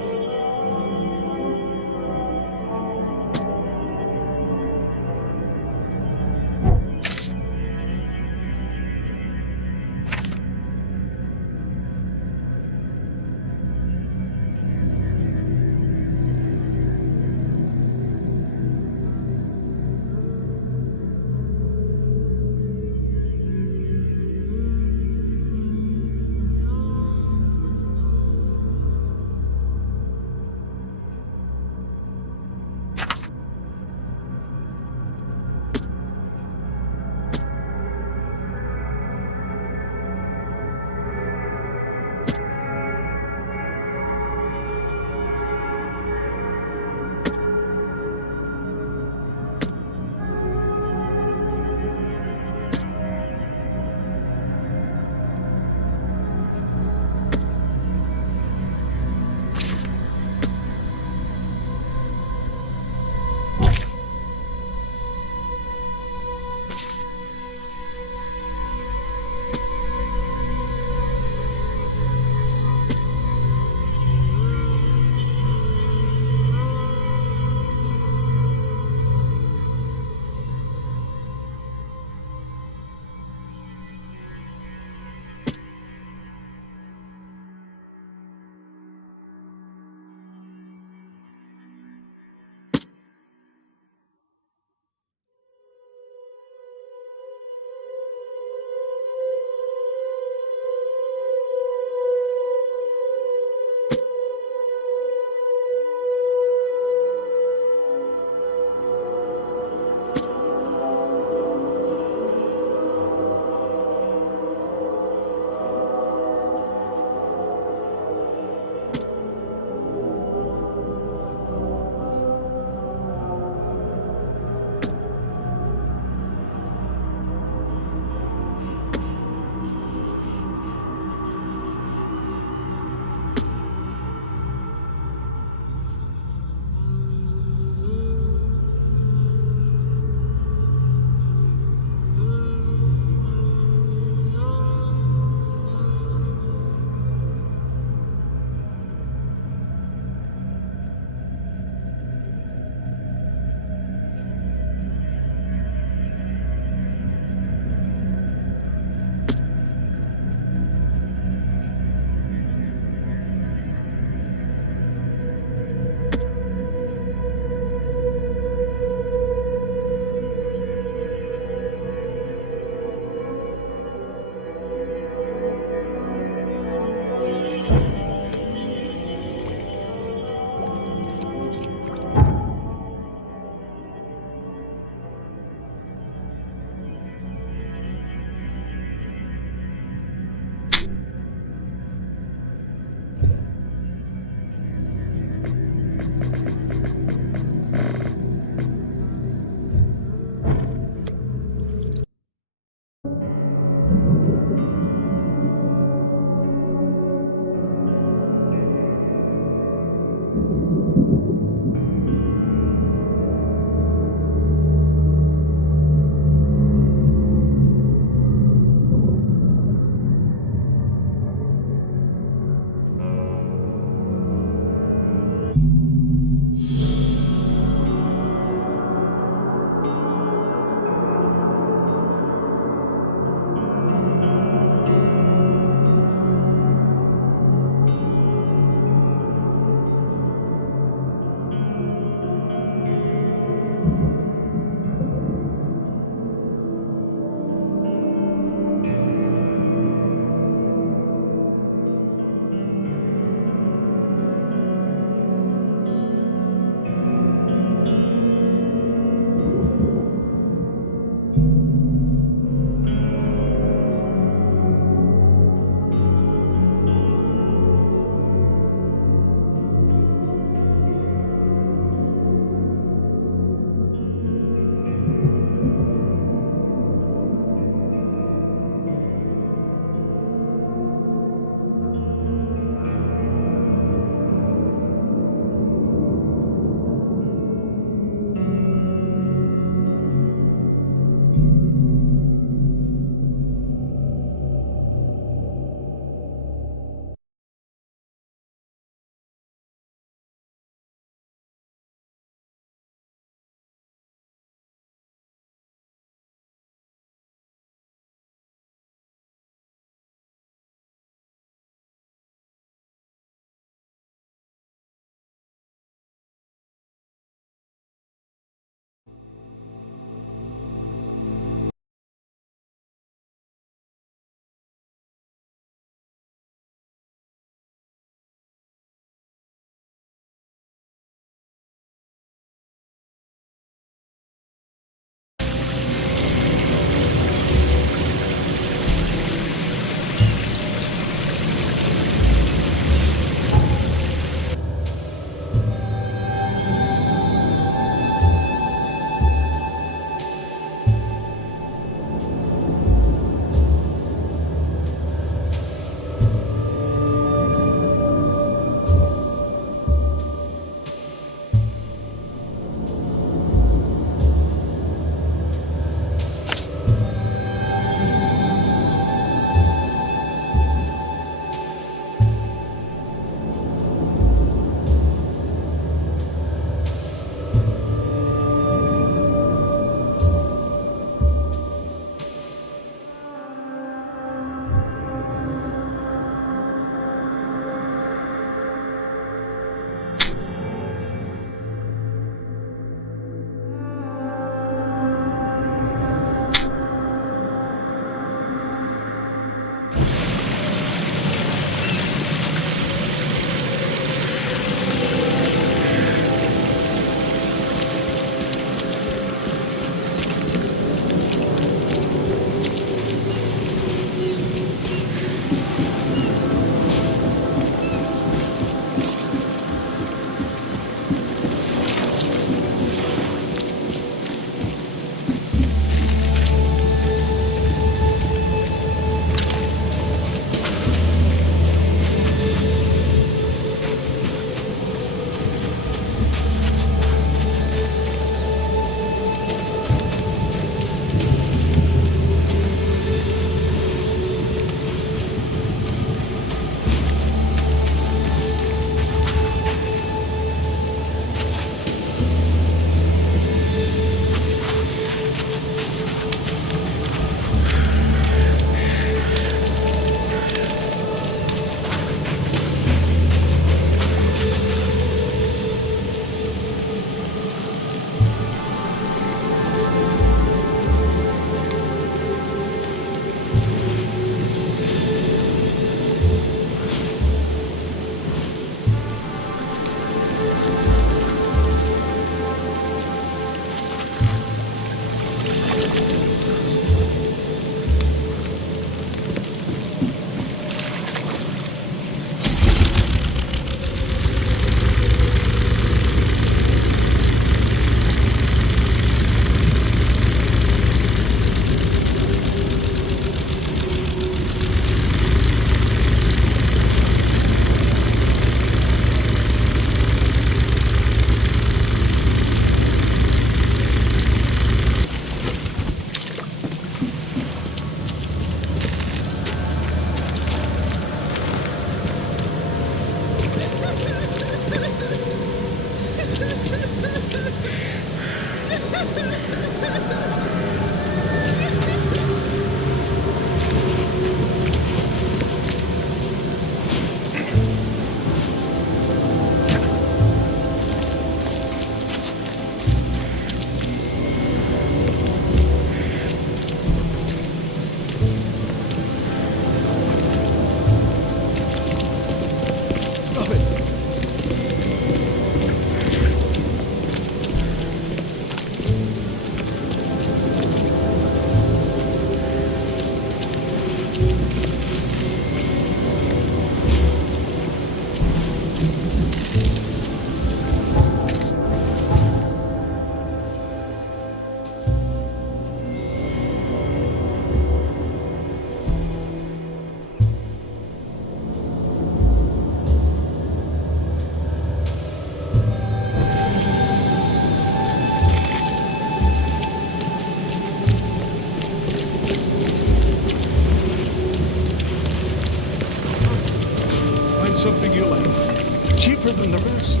cheaper than the rest.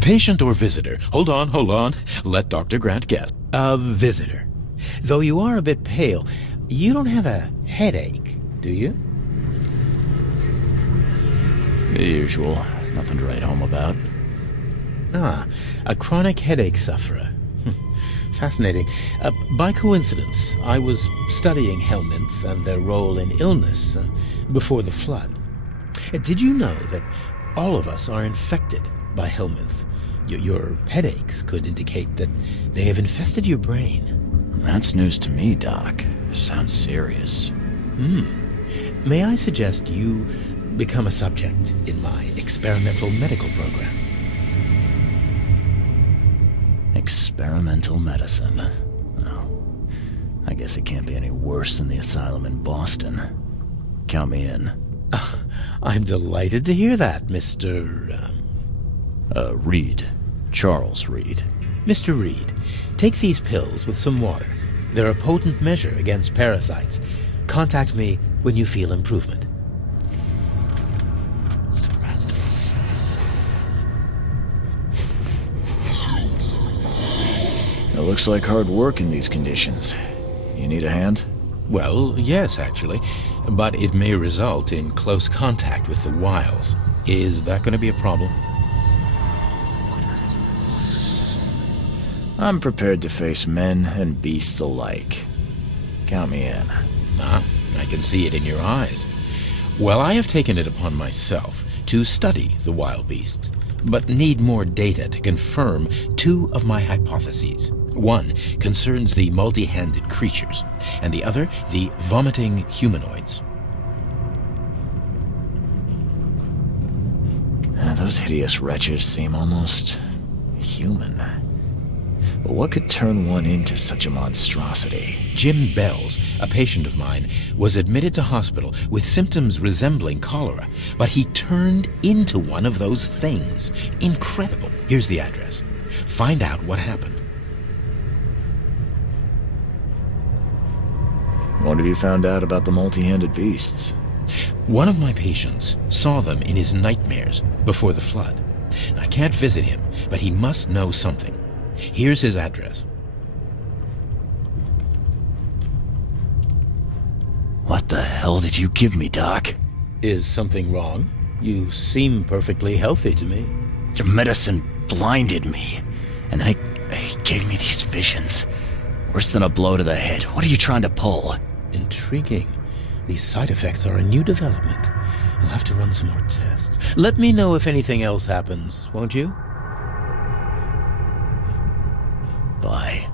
Patient or visitor? Hold on. Let Dr. Grant guess. A visitor. Though you are a bit pale, you don't have a headache, do you? The usual. Nothing to write home about. Ah, a chronic headache sufferer. Fascinating. By coincidence, I was studying helminths and their role in illness before the flood. Did you know that all of us are infected by helminth? Your headaches could indicate that they have infested your brain. That's news to me, Doc. Sounds serious. May I suggest you become a subject in my experimental medical program? Experimental medicine. Oh, I guess it can't be any worse than the asylum in Boston. Count me in. I'm delighted to hear that, Mr. Reed. Charles Reed. Mr. Reed, take these pills with some water. They're a potent measure against parasites. Contact me when you feel improvement. It looks like hard work in these conditions. You need a hand? Well, yes, actually. But it may result in close contact with the wiles. Is that going to be a problem? I'm prepared to face men and beasts alike. Count me in. Ah, I can see it in your eyes. Well, I have taken it upon myself to study the wild beasts, but need more data to confirm two of my hypotheses. One concerns the multi-handed creatures, and the other the vomiting humanoids. Those hideous wretches seem almost human. But what could turn one into such a monstrosity? Jim Bells, a patient of mine, was admitted to hospital with symptoms resembling cholera, but he turned into one of those things. Incredible. Here's the address. Find out what happened. What have you found out about the multi-handed beasts? One of my patients saw them in his nightmares before the flood. I can't visit him, but he must know something. Here's his address. What the hell did you give me, Doc? Is something wrong? You seem perfectly healthy to me. Your medicine blinded me, and then it gave me these visions. Worse than a blow to the head. What are you trying to pull? Intriguing. These side effects are a new development. I'll have to run some more tests. Let me know if anything else happens, won't you? Bye.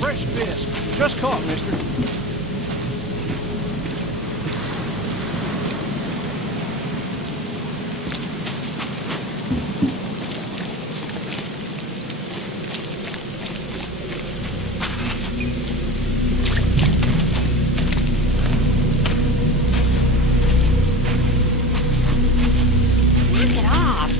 Fresh fish. Just caught, mister. Knock it off.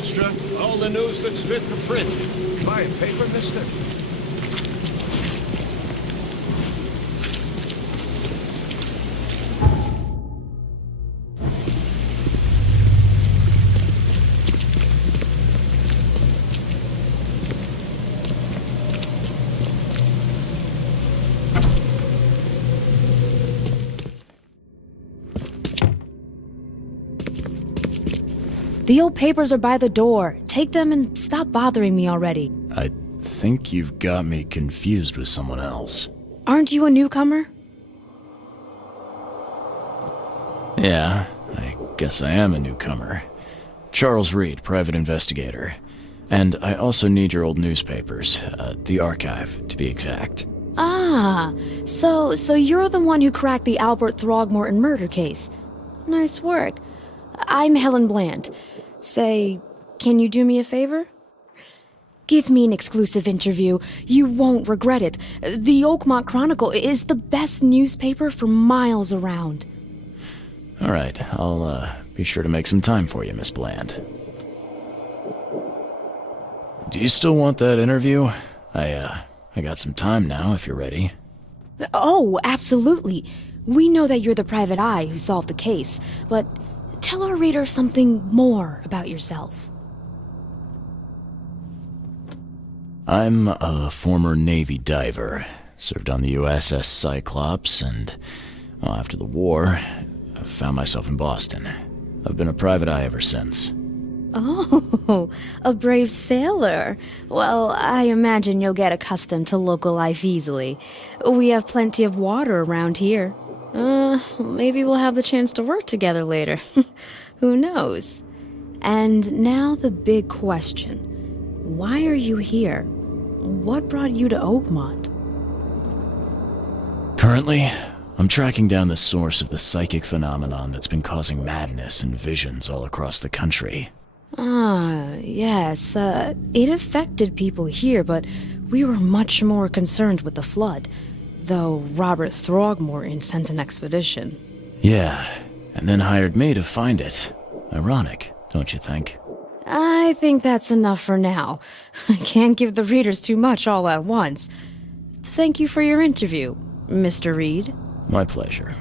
extra. All the news that's fit to print. Buy a paper, mister? The old papers are by the door. Take them and stop bothering me already. I think you've got me confused with someone else. Aren't you a newcomer? Yeah, I guess I am a newcomer. Charles Reed, private investigator. And I also need your old newspapers, the archive, to be exact. Ah, so you're the one who cracked the Albert Throgmorton murder case. Nice work. I'm Helen Bland. Say, can you do me a favor? Give me an exclusive interview. You won't regret it. The Oakmont Chronicle is the best newspaper for miles around. All right, I'll be sure to make some time for you, Miss Bland. Do you still want that interview? I got some time now, if you're ready. Oh, absolutely. We know that you're the private eye who solved the case, but tell our reader something more about yourself. I'm a former Navy diver. Served on the USS Cyclops, and well, after the war, I found myself in Boston. I've been a private eye ever since. Oh, a brave sailor. Well, I imagine you'll get accustomed to local life easily. We have plenty of water around here. Maybe we'll have the chance to work together later. Who knows? And now the big question. Why are you here? What brought you to Oakmont? Currently, I'm tracking down the source of the psychic phenomenon that's been causing madness and visions all across the country. Ah, yes. It affected people here, but we were much more concerned with the flood. Though Robert Throgmorton sent an expedition. Yeah, and then hired me to find it. Ironic, don't you think? I think that's enough for now. I can't give the readers too much all at once. Thank you for your interview, Mr. Reed. My pleasure.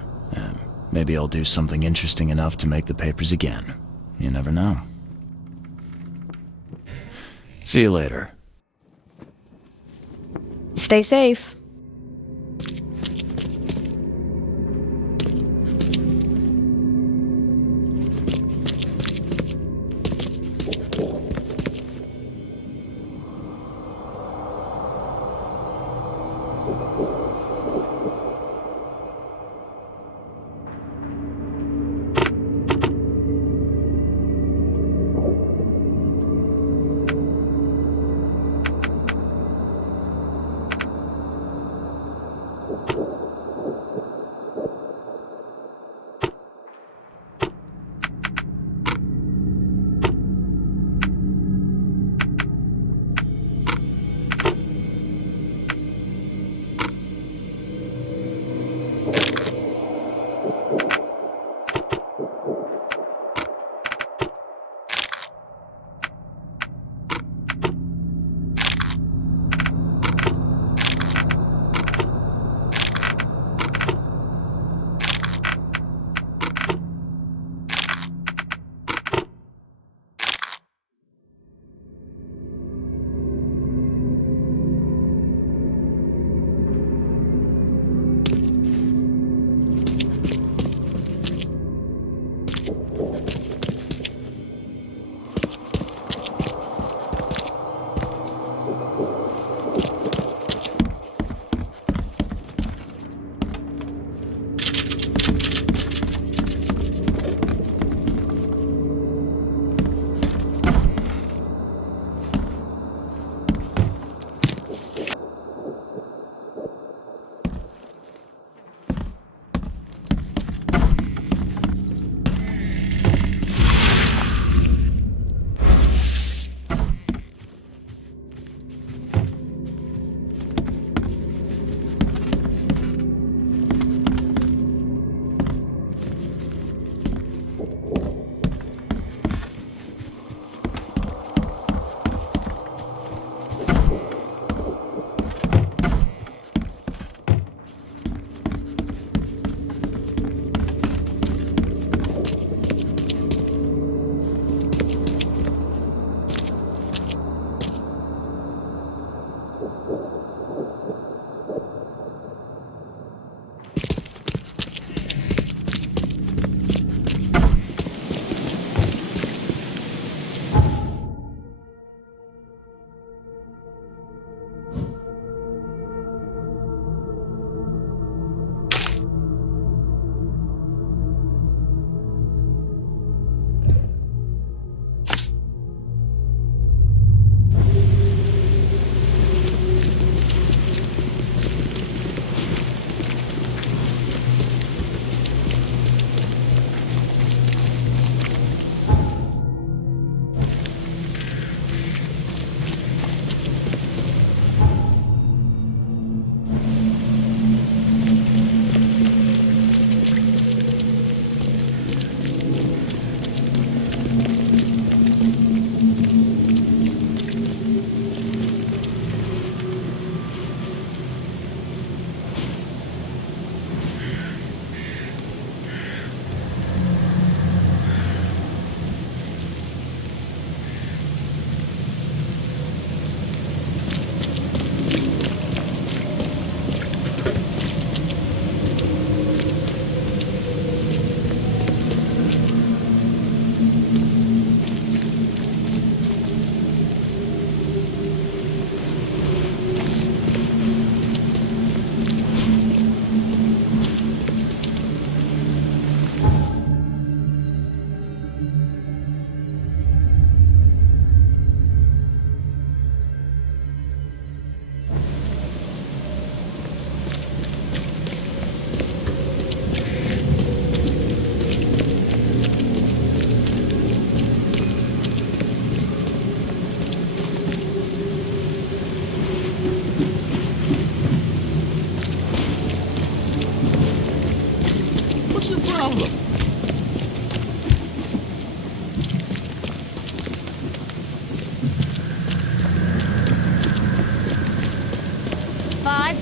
Maybe I'll do something interesting enough to make the papers again. You never know. See you later. Stay safe.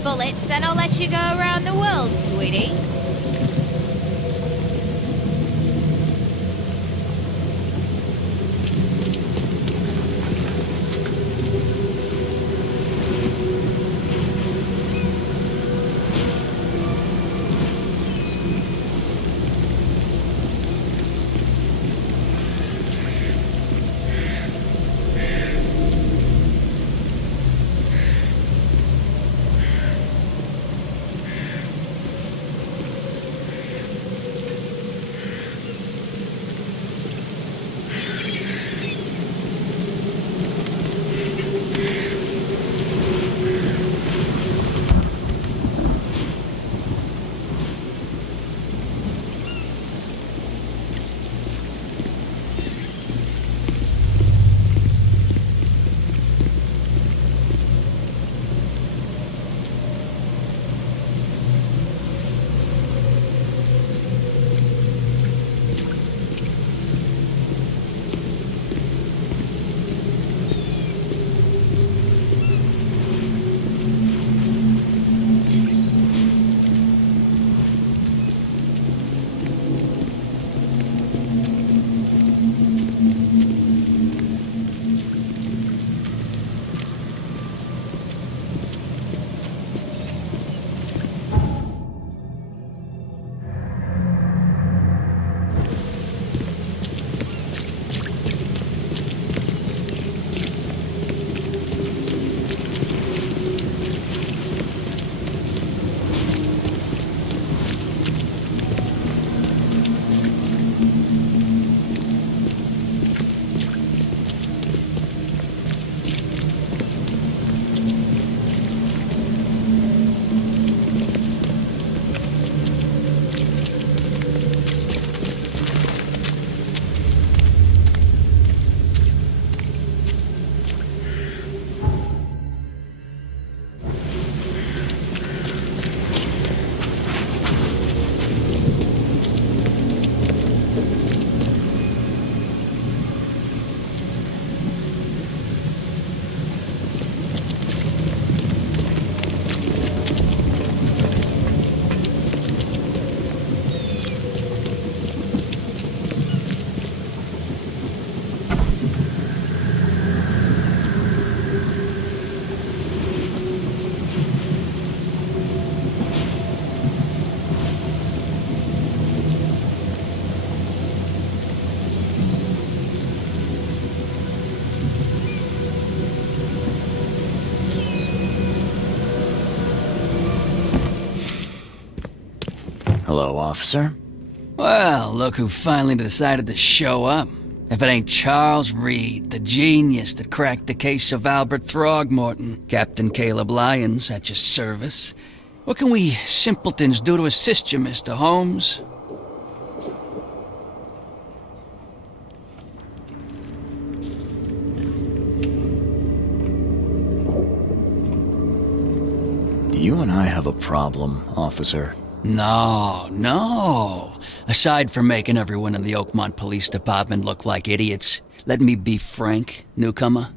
bullets, and I'll let you go around the world, sweetie. Hello, officer. Well, look who finally decided to show up. If it ain't Charles Reed, the genius that cracked the case of Albert Throgmorton. Captain Caleb Lyons at your service. What can we simpletons do to assist you, Mr. Holmes? You and I have a problem, officer. No. Aside from making everyone in the Oakmont Police Department look like idiots, let me be frank, newcomer.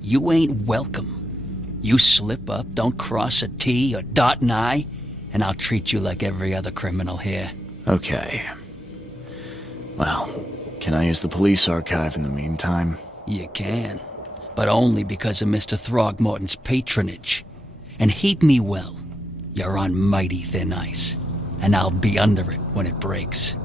You ain't welcome. You slip up, don't cross a T or dot an I, and I'll treat you like every other criminal here. Okay. Well, can I use the police archive in the meantime? You can, but only because of Mr. Throgmorton's patronage. And heed me well, you're on mighty thin ice, and I'll be under it when it breaks.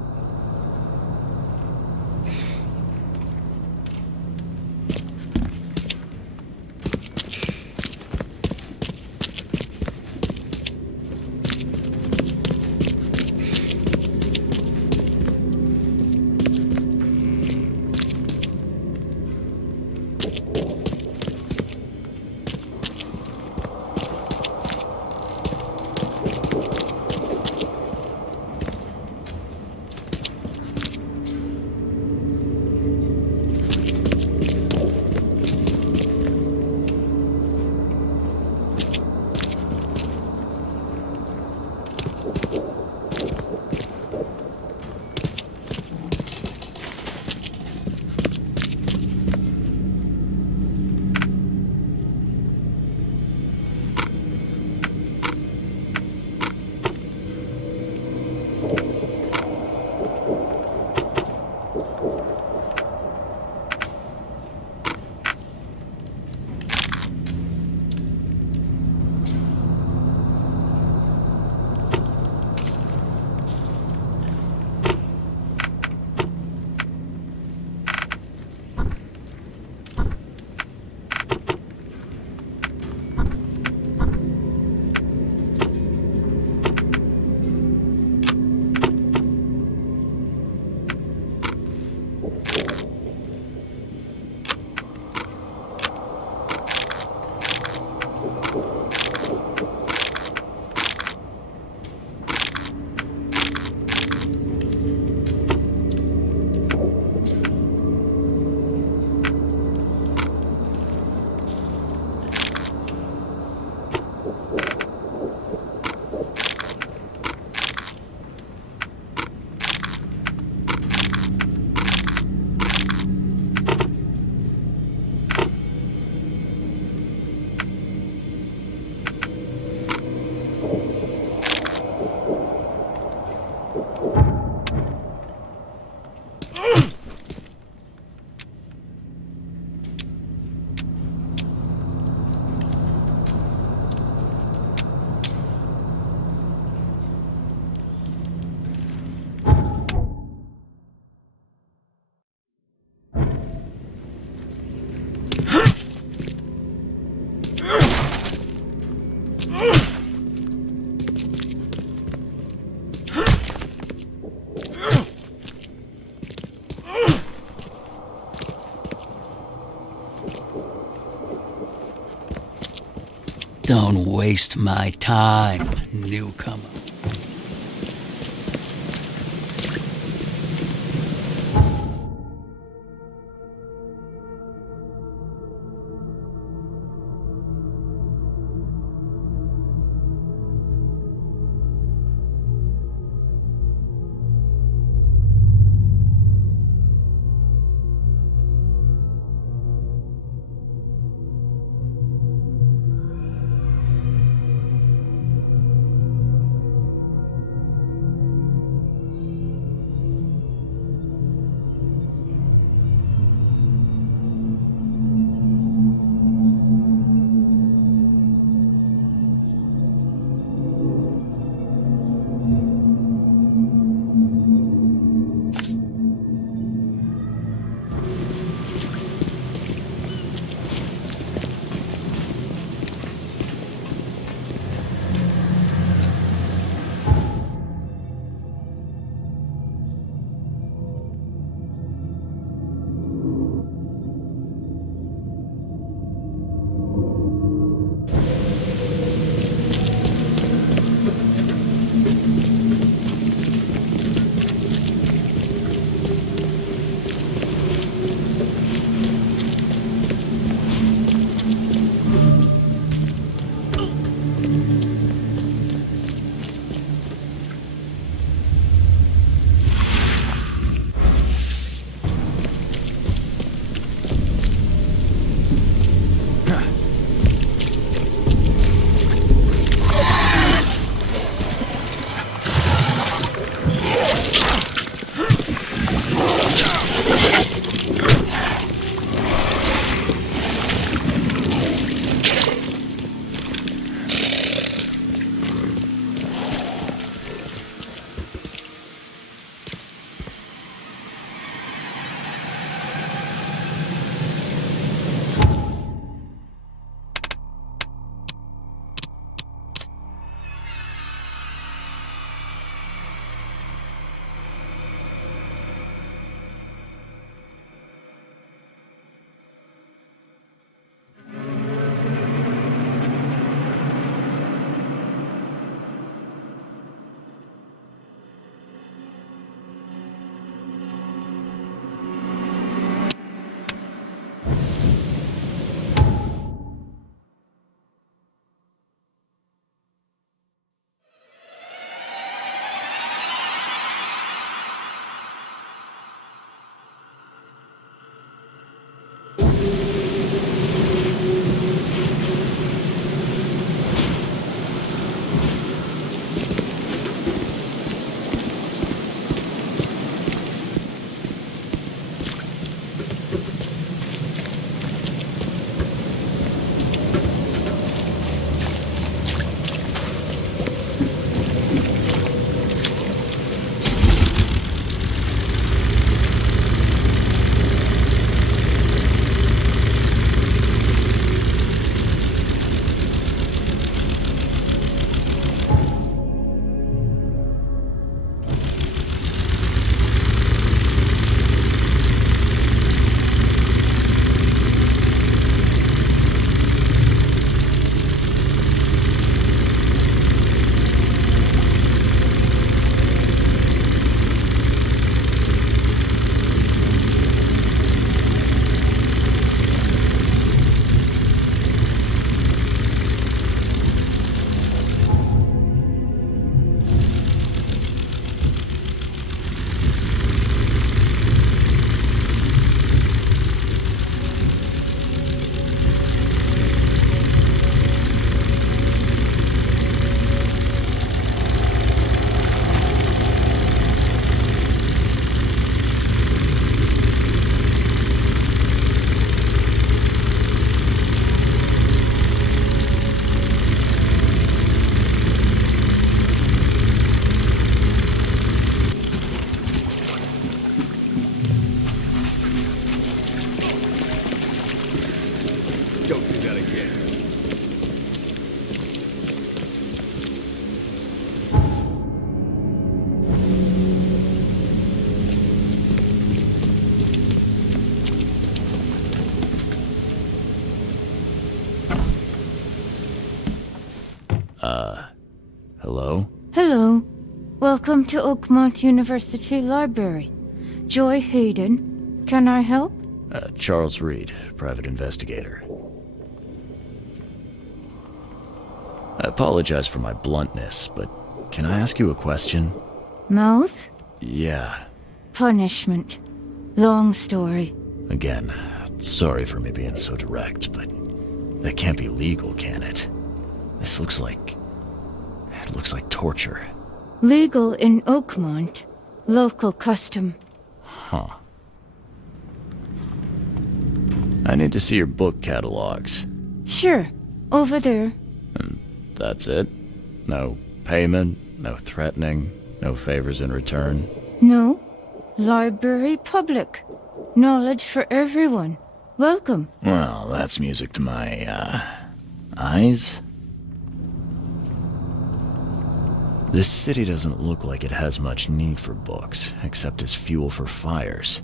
Don't waste my time, newcomer. Hello. Welcome to Oakmont University Library. Joy Hayden. Can I help? Charles Reed, private investigator. I apologize for my bluntness, but can I ask you a question? Mouth? Yeah. Punishment. Long story. Again, sorry for me being so direct, but that can't be legal, can it? This looks like... it looks like torture. Legal in Oakmont. Local custom. Huh. I need to see your book catalogs. Sure. Over there. And that's it? No payment, no threatening, no favors in return? No. Library public. Knowledge for everyone. Welcome. Well, that's music to my, eyes. This city doesn't look like it has much need for books, except as fuel for fires.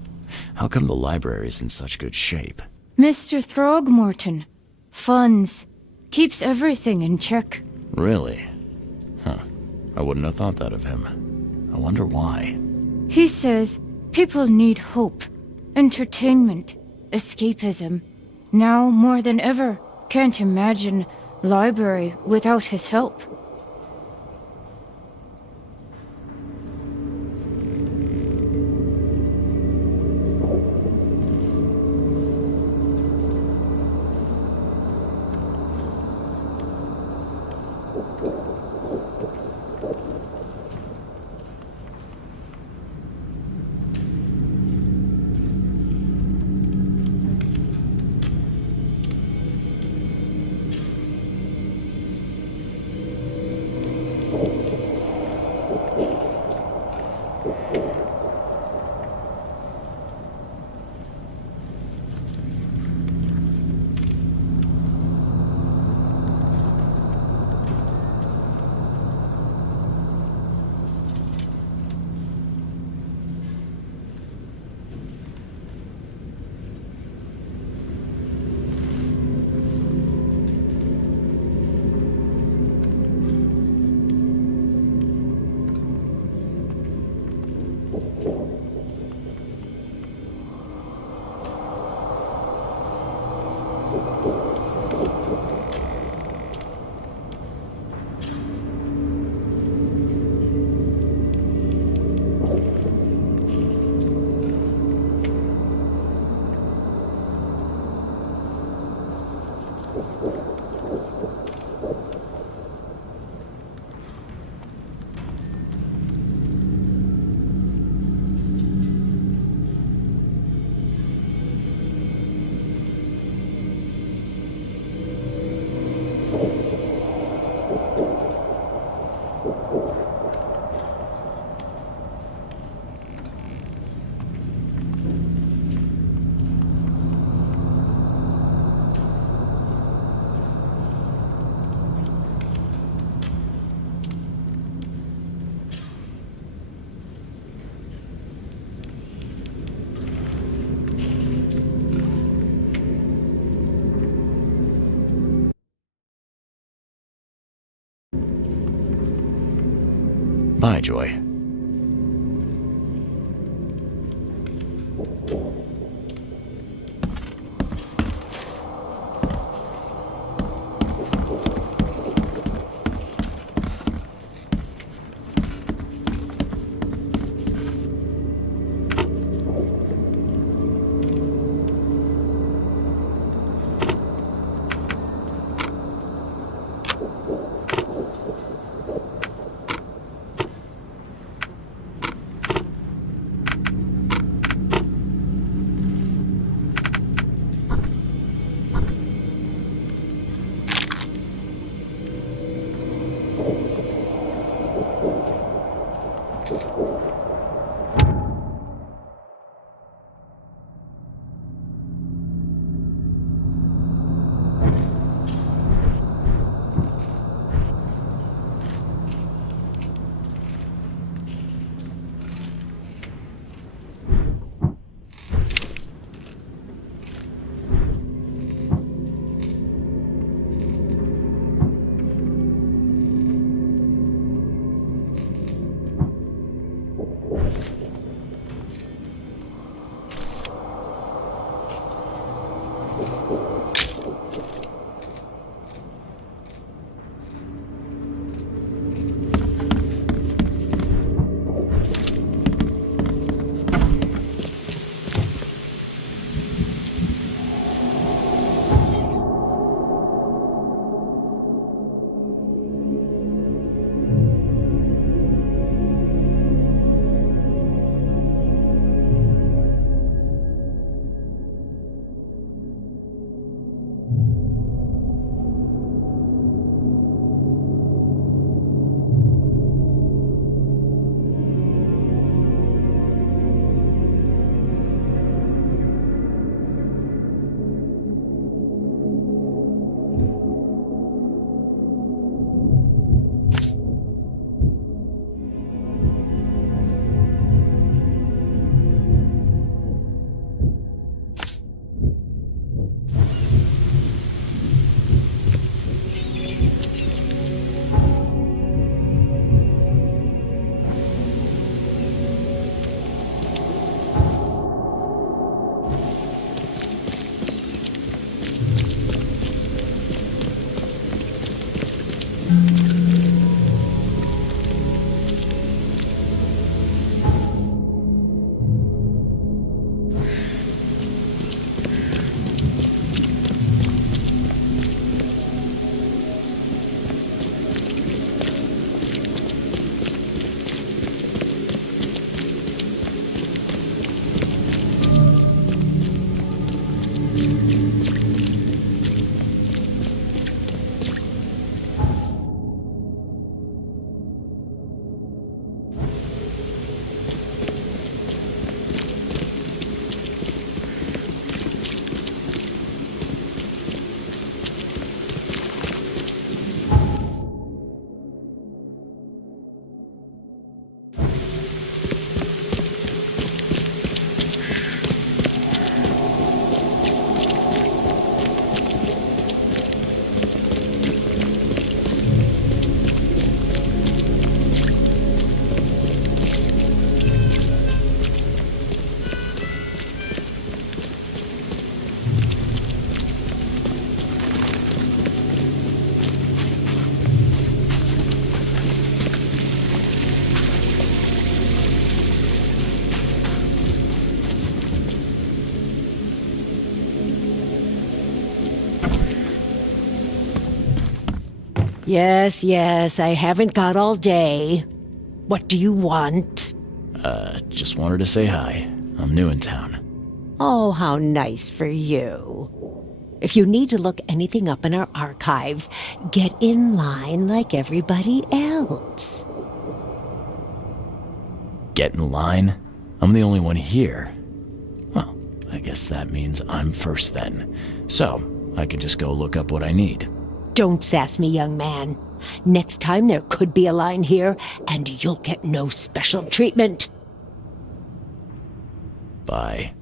How come the library's in such good shape? Mr. Throgmorton. Funds. Keeps everything in check. Really? Huh. I wouldn't have thought that of him. I wonder why. He says people need hope, entertainment, escapism. Now more than ever, can't imagine library without his help. Bye, Joy. Yes, I haven't got all day. What do you want? Just wanted to say hi. I'm new in town. Oh, how nice for you. If you need to look anything up in our archives, get in line like everybody else. Get in line? I'm the only one here. Well, I guess that means I'm first then. So, I can just go look up what I need. Don't sass me, young man. Next time there could be a line here, and you'll get no special treatment. Bye.